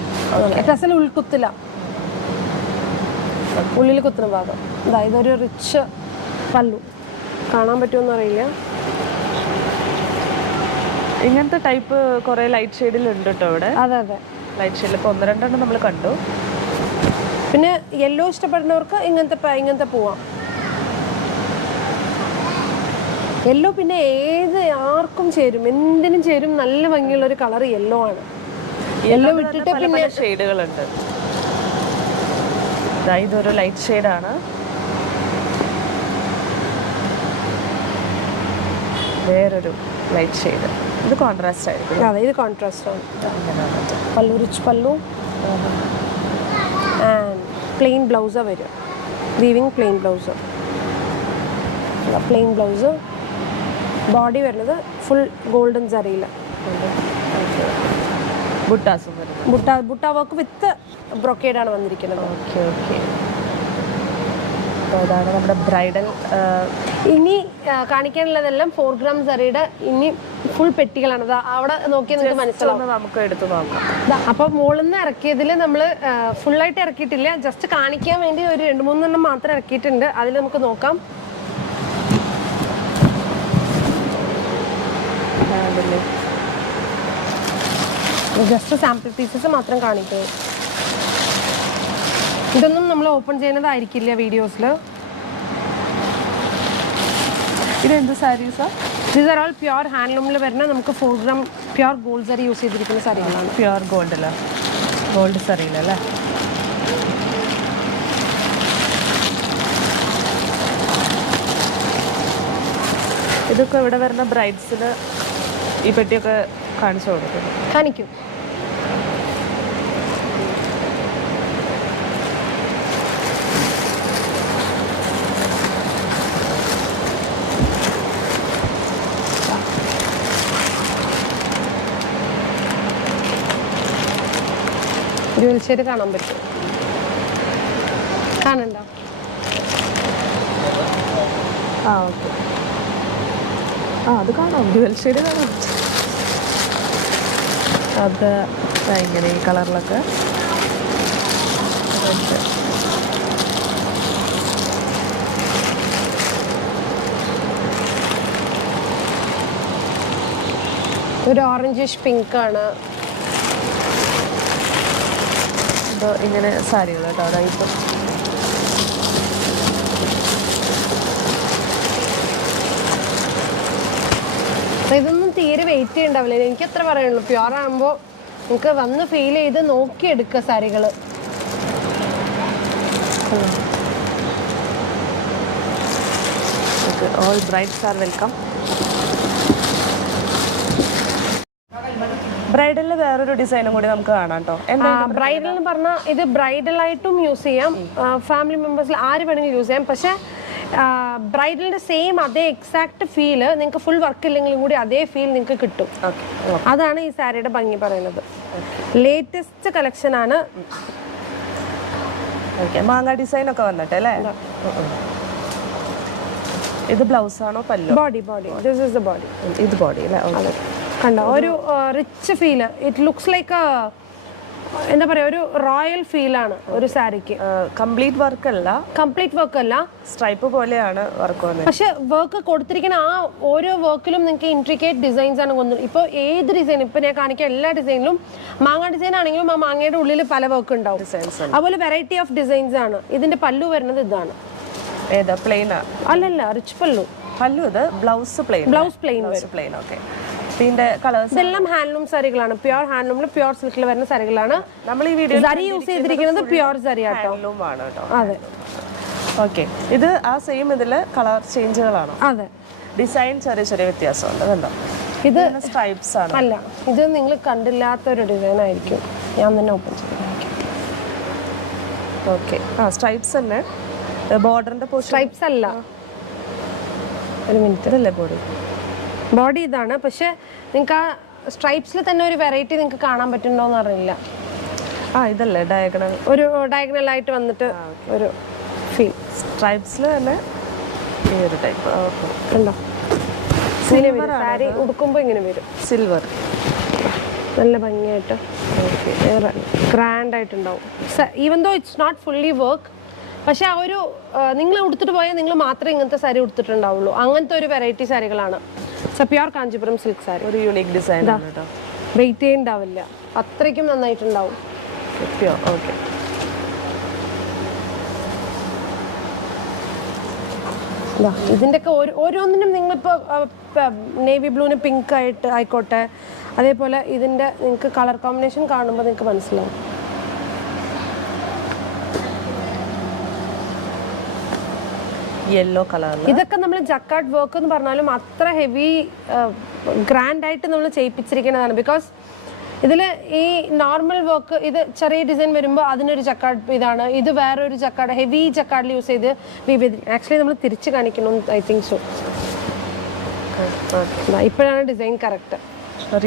ടസൽ ഉൾക്കുത്തില്ല, ഉള്ളിൽ കുത്തുന്ന ഭാഗം. ഇതൊരു റിച്ച് പല്ലു, കാണാൻ പറ്റുമെന്ന് അറിയില്ല. ഇങ്ങനത്തെ ടൈപ്പ് കുറെ ലൈറ്റ് ഷെയ്ഡിൽ ഉണ്ട് കേട്ടോ ഇവിടെ. അതെ അതെ, ലൈറ്റ് ഷെയ്ഡിൽ ഇപ്പോൾ 1-2 നമ്മൾ കണ്ടു. പിന്നെ യെല്ലോ ഇഷ്ടപ്പെടുന്നവർക്ക് ഇങ്ങനത്തെ പോവാം. യെല്ലോ പിന്നെ ആർക്കും ചേരും, എന്തിനും ചേരും. നല്ല ഭംഗിയുള്ള ഒരു കളർ യെല്ലോ ആണ്. യെല്ലോ വിട്ടിട്ട് പിന്നെ ഷെയ്ഡുകളുണ്ട്. ഇതൊരു ലൈറ്റ് ഷെയ്ഡാണ്. വേറൊരു ലൈറ്റ് ഷെയ്ഡ്. ഇത് കോൺട്രാസ്റ്റ് ആയിരിക്കും. അതെ, ഇത് കോൺട്രാസ്റ്റ് ആണ്. പല്ലു റിച്ച് പല്ലു ആൻഡ് പ്ലെയിൻ ബ്ലൗസാണ് വരിക. Weaving plain blouse. Plain blouse, body വരുന്നത് ഫുൾ ഗോൾഡൻ സറിയിൽ. ബുട്ട വർക്ക് വിത്ത് ബ്രൊക്കേഡാണ് വന്നിരിക്കുന്നത്. അതാണ് നമ്മുടെ ബ്രൈഡൽ. ഇനി കാണിക്കാനുള്ളതെല്ലാം 4 gram സറിയുടെ ഇനി ഫുൾ പെട്ടികളാണ്. അവിടെ നോക്കിയാൽ നിങ്ങൾക്ക് മനസ്സിലാവും. നമുക്ക് എടുത്ത് നോക്കാം. അപ്പോൾ മുകളിൽ നിന്ന് ഇറക്കിയതിൽ നമ്മൾ ഫുള്ളായിട്ട് ഇറക്കിയിട്ടില്ല, ജസ്റ്റ് കാണിക്കാൻ വേണ്ടി ഒരു 2-3 എണ്ണം മാത്രം ഇറക്കിയിട്ടുണ്ട്. അതിൽ നമുക്ക് നോക്കാം. ജസ്റ്റ് സാമ്പിൾ പീസസ് മാത്രം കാണിക്കുന്നത്. ഇതൊന്നും നമ്മൾ ഓപ്പൺ ചെയ്യുന്നതായിരിക്കില്ല വീഡിയോസിൽ. ഇതെന്ത് സാരീസാ? ദീസ് ആർ ഓൾ പ്യുവർ ഹാൻഡ്ലൂമിൽ വരുന്ന നമുക്ക് 4 gram pure gold zari use ചെയ്തിരിക്കുന്ന സാരികളാണ്. Pure ഗോൾഡില്ല, gold സറിയിലല്ലേ? ഇതൊക്കെ ഇവിടെ വരുന്ന ബ്രൈഡ്സിന് ഈ പെട്ടിയൊക്കെ കാണിച്ചു കൊടുക്കും. കാണിക്കും. ഡ്യുവൽ ഷെയ്ഡ് കാണാൻ പറ്റും. കാണണ്ട? ഓക്കെ. അത് കാണാം, ഡ്യുവൽ ഷെയ്ഡ് കാണാം. അത് ഇങ്ങനെ ഈ കളറിലൊക്കെ ഒരു ഓറഞ്ചിഷ് പിങ്ക് ആണ്. ഇത് ഇങ്ങനെ സാരികൾ കേട്ടോ. അതായത് ഇതൊന്നും തീരെ വെയിറ്റ് ചെയ്യണ്ടാവില്ല. എനിക്ക് എത്ര പറയുള്ളൂ, പ്യുവർ ആകുമ്പോൾ നിങ്ങൾക്ക് വന്ന് ഫീൽ ചെയ്ത് നോക്കിയെടുക്കുക സാരികൾ. All brides are welcome. ബ്രൈഡലിൽ വേറൊരു ഡിസൈനും കൂടി നമുക്ക് കാണാം കേട്ടോ. ബ്രൈഡൽ എന്ന് പറഞ്ഞാൽ ഇത് ബ്രൈഡലായിട്ടും യൂസ് ചെയ്യാം, ഫാമിലി മെമ്പേഴ്സിൽ ആര് വേണമെങ്കിലും യൂസ് ചെയ്യാം. പക്ഷേ ബ്രൈഡലിന്റെ സെയിം അതേ എക്സാക്ട് ഫീല് നിങ്ങൾക്ക് ഫുൾ വർക്ക് ഇല്ലെങ്കിലും കൂടി അതേ ഫീൽ നിങ്ങൾക്ക് കിട്ടും. അതാണ് ഈ സാരിയുടെ ഭംഗി പറയുന്നത്. ലേറ്റസ്റ്റ് കളക്ഷൻ ആണ്. മാങ്ങ ഡിസൈൻ ഒക്കെ വന്നിട്ട് അല്ലേ. ഇത് ബ്ലൗസ് ആണോ പല്ലു? Body this is the body. ഇത് ബോഡി അല്ലേ. കണ്ടോ ഒരു rich feel. It looks like എന്താ പറയാ, ഒരു റോയൽ ഫീലാണ് ഒരു സാരിക്ക്. കംപ്ലീറ്റ് വർക്ക് അല്ല, സ്ട്രൈപ്പ് പോലെയാണ് വർക്ക് വന്നത്. പക്ഷെ വർക്ക് കൊടുത്തിരിക്കുന്ന ആ ഓരോ വർക്കിലും നിങ്ങൾക്ക് ഇൻട്രിക്കേറ്റ് ഡിസൈൻസ് ആണ് കൊണ്ടുവരുന്നത്. ഇപ്പോൾ ഏത് ഡിസൈൻ, ഇപ്പൊ ഞാൻ കാണിക്കുക എല്ലാ ഡിസൈനിലും മാങ്ങ ഡിസൈൻ ആണെങ്കിലും ആ മാങ്ങയുടെ ഉള്ളിൽ പല വർക്ക് ഉണ്ടാവും. അതുപോലെ വെറൈറ്റി ഓഫ് ഡിസൈൻസ് ആണ്. ഇതിന്റെ പല്ലു വരുന്നത് ഇതാണ്. ഏതാ പ്ലെയിൻ? അല്ലല്ല, റിച്ച് പല്ലു. ഇത് ബ്ലൗസ് പ്ലെയിൻ. ഓക്കെ. ഇതിന്റെ കളേഴ്സ് ഇതെല്ലാം ഹാൻഡ്ലൂം സാരികളാണ്. പ്യുവർ ഹാൻഡ്ലൂമിൽ പ്യുവർ സിൽക്കിൽ വരുന്ന സാരികളാണ്. നമ്മൾ ഈ വീഡിയോ സരി യൂസ് ചെയ്തിരിക്കുന്നത് പ്യുവർ സരി ആട്ടോ. അതെ. ഓക്കെ. ഇത് ആ സെയിം ഇതില് കളർ ചേഞ്ചുകളാണോ? അതെ. ഡിസൈൻ ചെറിയ വ്യത്യാസമുണ്ട്. കണ്ടോ? ഇത് സ്ട്രൈപ്സ് ആണ്. അല്ല, ഇത് നിങ്ങൾ കണ്ടില്ലാത്ത ഒരു ഡിസൈൻ ആയിരിക്കും. ഞാൻ തന്നെ ഓപ്പൺ ചെയ്തു. ഓക്കെ. സ്ട്രൈപ്സ് തന്നെ. ബോർഡറിന്റെ സ്ട്രൈപ്സ് അല്ല. ഒരു മിനിറ്റ്. ഇതല്ലേ ബോഡി ഇതാണ്. പക്ഷെ നിങ്ങൾക്ക് ആ സ്ട്രൈപ്സിൽ തന്നെ ഒരു വെറൈറ്റി നിങ്ങൾക്ക് കാണാൻ പറ്റുന്നുണ്ടോന്ന് അറിയില്ല. ഇതല്ലേ ഡയഗണൽ, ഒരു ഡയഗണൽ ആയിട്ട് വന്നിട്ട് ഒരു ഫീൽ. സ്ട്രൈപ്സിൽ തന്നെ ഈ ഒരു ടൈപ്പ് ഉണ്ടോ? സാരി ഉടുക്കുമ്പോൾ ഇങ്ങനെ വരും. സിൽവർ നല്ല ഭംഗിയായിട്ട് ഗ്രാൻഡ് ആയിട്ടുണ്ടാവും. Even though it's not fully work, പക്ഷെ ആ ഒരു നിങ്ങൾ ഉടുത്തിട്ട് പോയാൽ നിങ്ങൾ മാത്രമേ ഇങ്ങനത്തെ സാരി ഉടുത്തിട്ടുണ്ടാവുള്ളൂ. അങ്ങനത്തെ ഒരു വെറൈറ്റി സാരികളാണ്. Pure Kanchipuram silk sari. ഒരു യുണീക് ഡിസൈൻ ആണ് കേട്ടോ. വെയിറ്റ് ഉണ്ടാവില്ല, അത്രയ്ക്കും നന്നായിട്ടുണ്ടാവും. ഓക്കെ. ഇതിൻ്റെ ഒക്കെ ഓരോന്നിനും നിങ്ങളിപ്പോൾ നേവി ബ്ലൂവിന് പിങ്ക് ആയിട്ട് ആയിക്കോട്ടെ, അതേപോലെ ഇതിൻ്റെ നിങ്ങൾക്ക് കളർ കോമ്പിനേഷൻ കാണുമ്പോൾ നിങ്ങൾക്ക് മനസ്സിലാവും. Yellow colour. ഇതൊക്കെ നമ്മൾ ജക്കാർഡ് വർക്ക് എന്ന് പറഞ്ഞാലും അത്ര ഹെവി ഗ്രാൻഡ് ആയിട്ട് നമ്മൾ ചെയ്യിപ്പിച്ചിരിക്കുന്നതാണ്. ബിക്കോസ് ഇതിൽ ഈ നോർമൽ വർക്ക്, ഇത് ചെറിയ ഡിസൈൻ വരുമ്പോൾ അതിനൊരു ജക്കാർഡ് ഇതാണ്. ഇത് വേറൊരു ജക്കാർഡ്, ഹെവി ജക്കാർഡിൽ യൂസ് ചെയ്ത് ആക്ച്വലി നമ്മൾ തിരിച്ച് കാണിക്കണം. I think so. ഇപ്പോഴാണ് ഡിസൈൻ കറക്റ്റ്.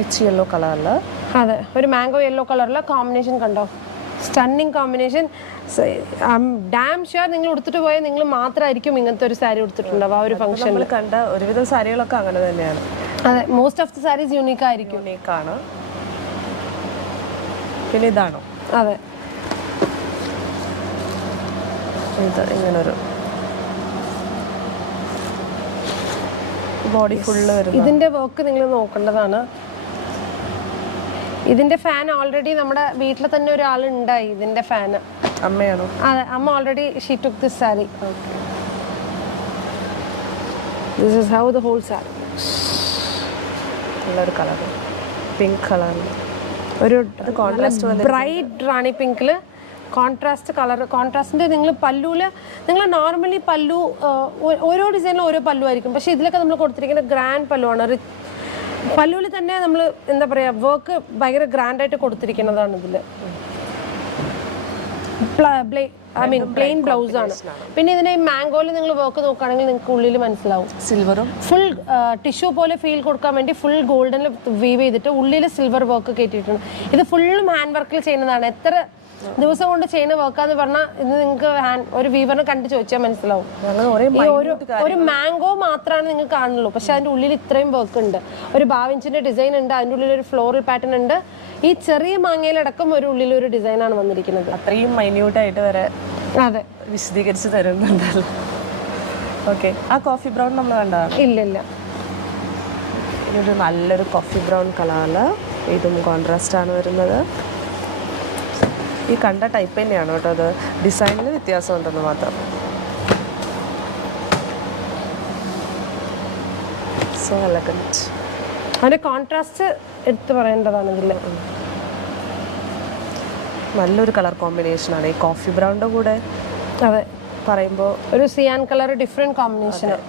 റിച്ച് യെല്ലോ കളറിൽ. അതെ, ഒരു മാംഗോ യെല്ലോ കളറിലെ കോമ്പിനേഷൻ കണ്ടോ? Stunning combination. ഡാം ഷുവർ നിങ്ങൾ ഉടുത്തിട്ട് പോയാൽ നിങ്ങൾ മാത്രമായിരിക്കും ഇങ്ങനത്തെ ഒരു സാരി ഉടുത്തിട്ടുണ്ടാവും ആ ഒരു ഫംഗ്ഷനിൽ. കണ്ട ഒരുവിധം സാരികളൊക്കെ അങ്ങനെ തന്നെയാണ്. അതെ, most of the saris unique ആയിരിക്കും. യൂണീക്കാണ്. പിന്നെ ഇതാണോ? അതെ, ഇത് ഇങ്ങനൊരു ബോഡി ഫുള്ള് വരും. ഇതിന്റെ വർക്ക് നിങ്ങൾ നോക്കേണ്ടതാണ്. ഇതിന്റെ ഫാൻ ഓൾറെഡി നമ്മുടെ വീട്ടിൽ തന്നെ ഒരാളുണ്ടായി. ഇതിന്റെ ഫാന് അമ്മയാണോ? അതെ, അമ്മ already she took this sari. This is how the whole sari. നല്ലൊരു കളർ, പിങ്ക് കളർ. ഒരു ബ്രൈറ്റ് റാണി പിങ്കില് കോൺട്രാസ്റ്റ് കളർ. കോൺട്രാസ്റ്റിന്റെ നിങ്ങൾ പല്ലുവില്, നിങ്ങൾ നോർമലി പല്ലു ഓരോ ഡിസൈനിലും ഓരോ പല്ലു ആയിരിക്കും. പക്ഷെ ഇതിലൊക്കെ നമ്മൾ കൊടുത്തിരിക്കുന്ന ഗ്രാൻഡ് പല്ലുവാണ്. പല്ലുവിൽ തന്നെ നമ്മൾ എന്താ പറയാ, വർക്ക് ഭയങ്കര ഗ്രാൻഡായിട്ട് കൊടുത്തിരിക്കുന്നതാണ്. ഇതിൽ പ്ലെയിൻ ബ്ലൗസ് ആണ്. പിന്നെ ഇതിന് മാംഗോയിൽ നിങ്ങൾ വർക്ക് നോക്കുകയാണെങ്കിൽ നിങ്ങൾക്ക് ഉള്ളിൽ മനസ്സിലാവും. സിൽവറും ഫുൾ ടിഷ്യൂ പോലെ ഫീൽ കൊടുക്കാൻ വേണ്ടി ഫുൾ ഗോൾഡനിൽ വീവ് ചെയ്തിട്ട് ഉള്ളിൽ സിൽവർ വർക്ക് കയറ്റിയിട്ടുണ്ട്. ഇത് ഫുള്ളും ഹാൻഡ് വർക്കിൽ ചെയ്യുന്നതാണ്. എത്ര ദിവസം കൊണ്ട് ചെയ്യുന്ന വർക്കാന്ന് പറഞ്ഞാൽ ഇത് നിങ്ങൾക്ക് ഒരു വീവറിനെ കണ്ട് ചോദിച്ചാൽ മനസ്സിലാവും. ഒരു മാംഗോ മാത്രമാണ് നിങ്ങൾ കാണുള്ളൂ, പക്ഷെ അതിന്റെ ഉള്ളിൽ ഇത്രയും വർക്ക് ഉണ്ട്. ഒരു 12 ഇഞ്ചിന്റെ ഡിസൈൻ ഉണ്ട്, അതിന്റെ ഉള്ളിൽ ഒരു ഫ്ലോറൽ പാറ്റേൺ ഉണ്ട്. ഈ ചെറിയ മാങ്ങയിലടക്കം ഒരു ഉള്ളിൽ ഒരു ഡിസൈനാണ് വന്നിരിക്കുന്നത്. അത്രയും മൈന്യൂട്ടായിട്ട് വരെ അതെ വിശദീകരിച്ച് തരുന്നുണ്ടല്ലോ. ഓക്കെ. ആ കോഫി ബ്രൗൺ നമ്മൾ കണ്ടതാണ്? ഇല്ലില്ല, ഇതൊരു നല്ലൊരു കോഫി ബ്രൗൺ കളറിൽ, ഇതും കോൺട്രാസ്റ്റ് ആണ് വരുന്നത്. ഈ കണ്ട ടൈപ്പ് തന്നെയാണ് കേട്ടോ, അത് ഡിസൈനിൽ വ്യത്യാസമുണ്ടെന്ന് മാത്രം. So elegant. അതിന്റെ കോൺട്രാസ്റ്റ് എടുത്ത് പറയേണ്ടതാണ് ഇതിൽ. നല്ലൊരു കളർ കോമ്പിനേഷനാണ് ഈ കോഫി ബ്രൗണിൻ്റെ കൂടെ. അതെ, പറയുമ്പോൾ ഒരു സിയാൻ കളർ ഡിഫറെന്റ് കോമ്പിനേഷനാണ്.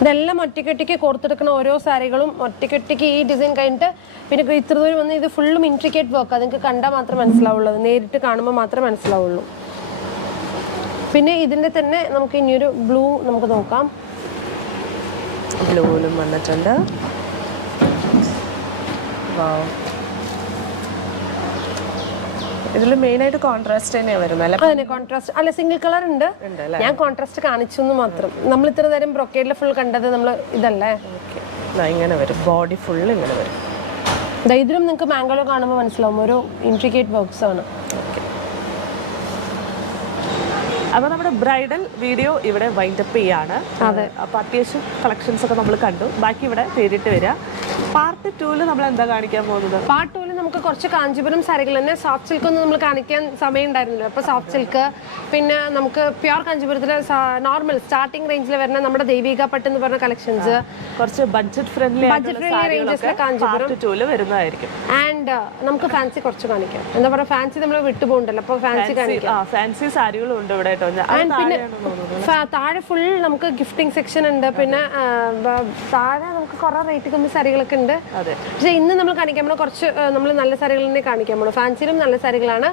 ഇതെല്ലാം ഒറ്റയ്ക്കൊറ്റയ്ക്ക് കോർത്തെടുക്കുന്ന ഓരോ സാരികളും ഒറ്റയ്ക്കൊറ്റയ്ക്ക് ഈ ഡിസൈൻ കഴിഞ്ഞിട്ട് പിന്നെ ഇത്ര ദൂരം വന്ന് ഇത് ഫുള്ളും ഇൻട്രിക്കേറ്റ് വർക്ക്. അത് നിങ്ങൾക്ക് കണ്ടാൽ മാത്രമേ മനസ്സിലാവുള്ളൂ, നേരിട്ട് കാണുമ്പോൾ മാത്രമേ മനസ്സിലാവുള്ളൂ. പിന്നെ ഇതിൻ്റെ തന്നെ നമുക്ക് ഇനിയൊരു ബ്ലൂ നമുക്ക് നോക്കാം. ബ്ലൂവിലും വന്നിട്ടുണ്ട്. ഇതിൽ മെയിനായിട്ട് കോൺട്രാസ്റ്റ് തന്നെയാണ് വരുന്നത് അല്ലേ? അതന്നെ കോൺട്രാസ്റ്റ് അല്ല, സിംഗിൾ കളർ ഉണ്ട്. ഞാൻ കോൺട്രാസ്റ്റ് കാണിച്ചു എന്ന് മാത്രം. നമ്മൾ ഇത്ര നേരം ബ്രൊക്കേഡിൽ ഫുൾ കണ്ടത് നമ്മൾ ഇതല്ലേ. ഇങ്ങനെ വരും, ബോഡി ഫുൾ ഇങ്ങനെ വരും. ഇതിലും നിങ്ങൾക്ക് മാംഗോലോ കാണുമ്പോൾ മനസ്സിലാവും ഒരു ഇൻട്രിക്കേറ്റ് വർക്ക്സ് ആണ്. അപ്പോൾ നമ്മുടെ ബ്രൈഡൽ വീഡിയോ ഇവിടെ വൈൻഡപ്പ് ചെയ്യാണ്. അപ്പോൾ അത്യാവശ്യം കളക്ഷൻസ് ഒക്കെ നമ്മൾ കണ്ടു. ബാക്കി ഇവിടെ പേരിട്ട് വരിക. പാർട്ട് 2 നമ്മൾ എന്താ കാണിക്കാൻ പോകുന്നത്? പാർട്ട് 2 നമുക്ക് കുറച്ച് കാഞ്ചീപുരം സാരികൾ തന്നെ. സോഫ്റ്റ് സിൽക്ക് ഒന്നും നമ്മൾ കാണിക്കാൻ സമയം ഉണ്ടായിരുന്നില്ല. അപ്പോൾ സോഫ്റ്റ് സിൽക്ക്, പിന്നെ നമുക്ക് പ്യുർ കാഞ്ചീപുരത്തിലെ നോർമൽ സ്റ്റാർട്ടിംഗ് റേഞ്ചിൽ വരുന്ന നമ്മുടെ ദൈവിക പട്ട് എന്ന് പറഞ്ഞ കളക്ഷൻസ്, കുറച്ച് ബഡ്ജറ്റ് ഫ്രണ്ട്ലി റേഞ്ചസിലെ കാഞ്ചീപുരം വരുന്നതായിരിക്കും. ആൻഡ് നമുക്ക് ഫാൻസി കുറച്ച് കാണിക്കാം. എന്താ പറയുക, ഫാൻസി നമ്മൾ വിട്ടുപോകണ്ടല്ലോ, അപ്പോൾ ഫാൻസി കാണിക്കാം. ഫാൻസി സാരികളും ഉണ്ട് ഇവിടെ. പിന്നെ താഴെ ഫുൾ നമുക്ക് ഗിഫ്റ്റിംഗ് സെക്ഷൻ ഉണ്ട്. പിന്നെ താഴെ നമുക്ക് കുറെ റേറ്റ് കമ്മി സാരികളൊക്കെ ഉണ്ട്. പക്ഷെ ഇന്ന് നമ്മൾ കാണിക്കാൻ പോണ കുറച്ച് നമ്മൾ നല്ല സാരികൾ തന്നെ കാണിക്കാൻ പോണു. ഫാൻസിയിലും നല്ല സാരികളാണ്.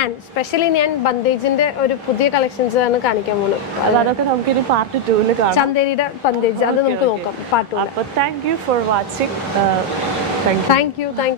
ആൻഡ് സ്പെഷ്യലി ഞാൻ ബന്ദേജിന്റെ ഒരു പുതിയ കളക്ഷൻസ് ആണ് കാണിക്കാൻ പോകുന്നത്. അതൊക്കെ നമുക്ക് ഇനി പാർട്ട് 2 കാണാം. ചന്തേരിയുടെ ബന്ദേജ് അത് നമുക്ക് നോക്കാം പാർട്ട് 2. അപ്പോൾ thank you for watching. Thank you.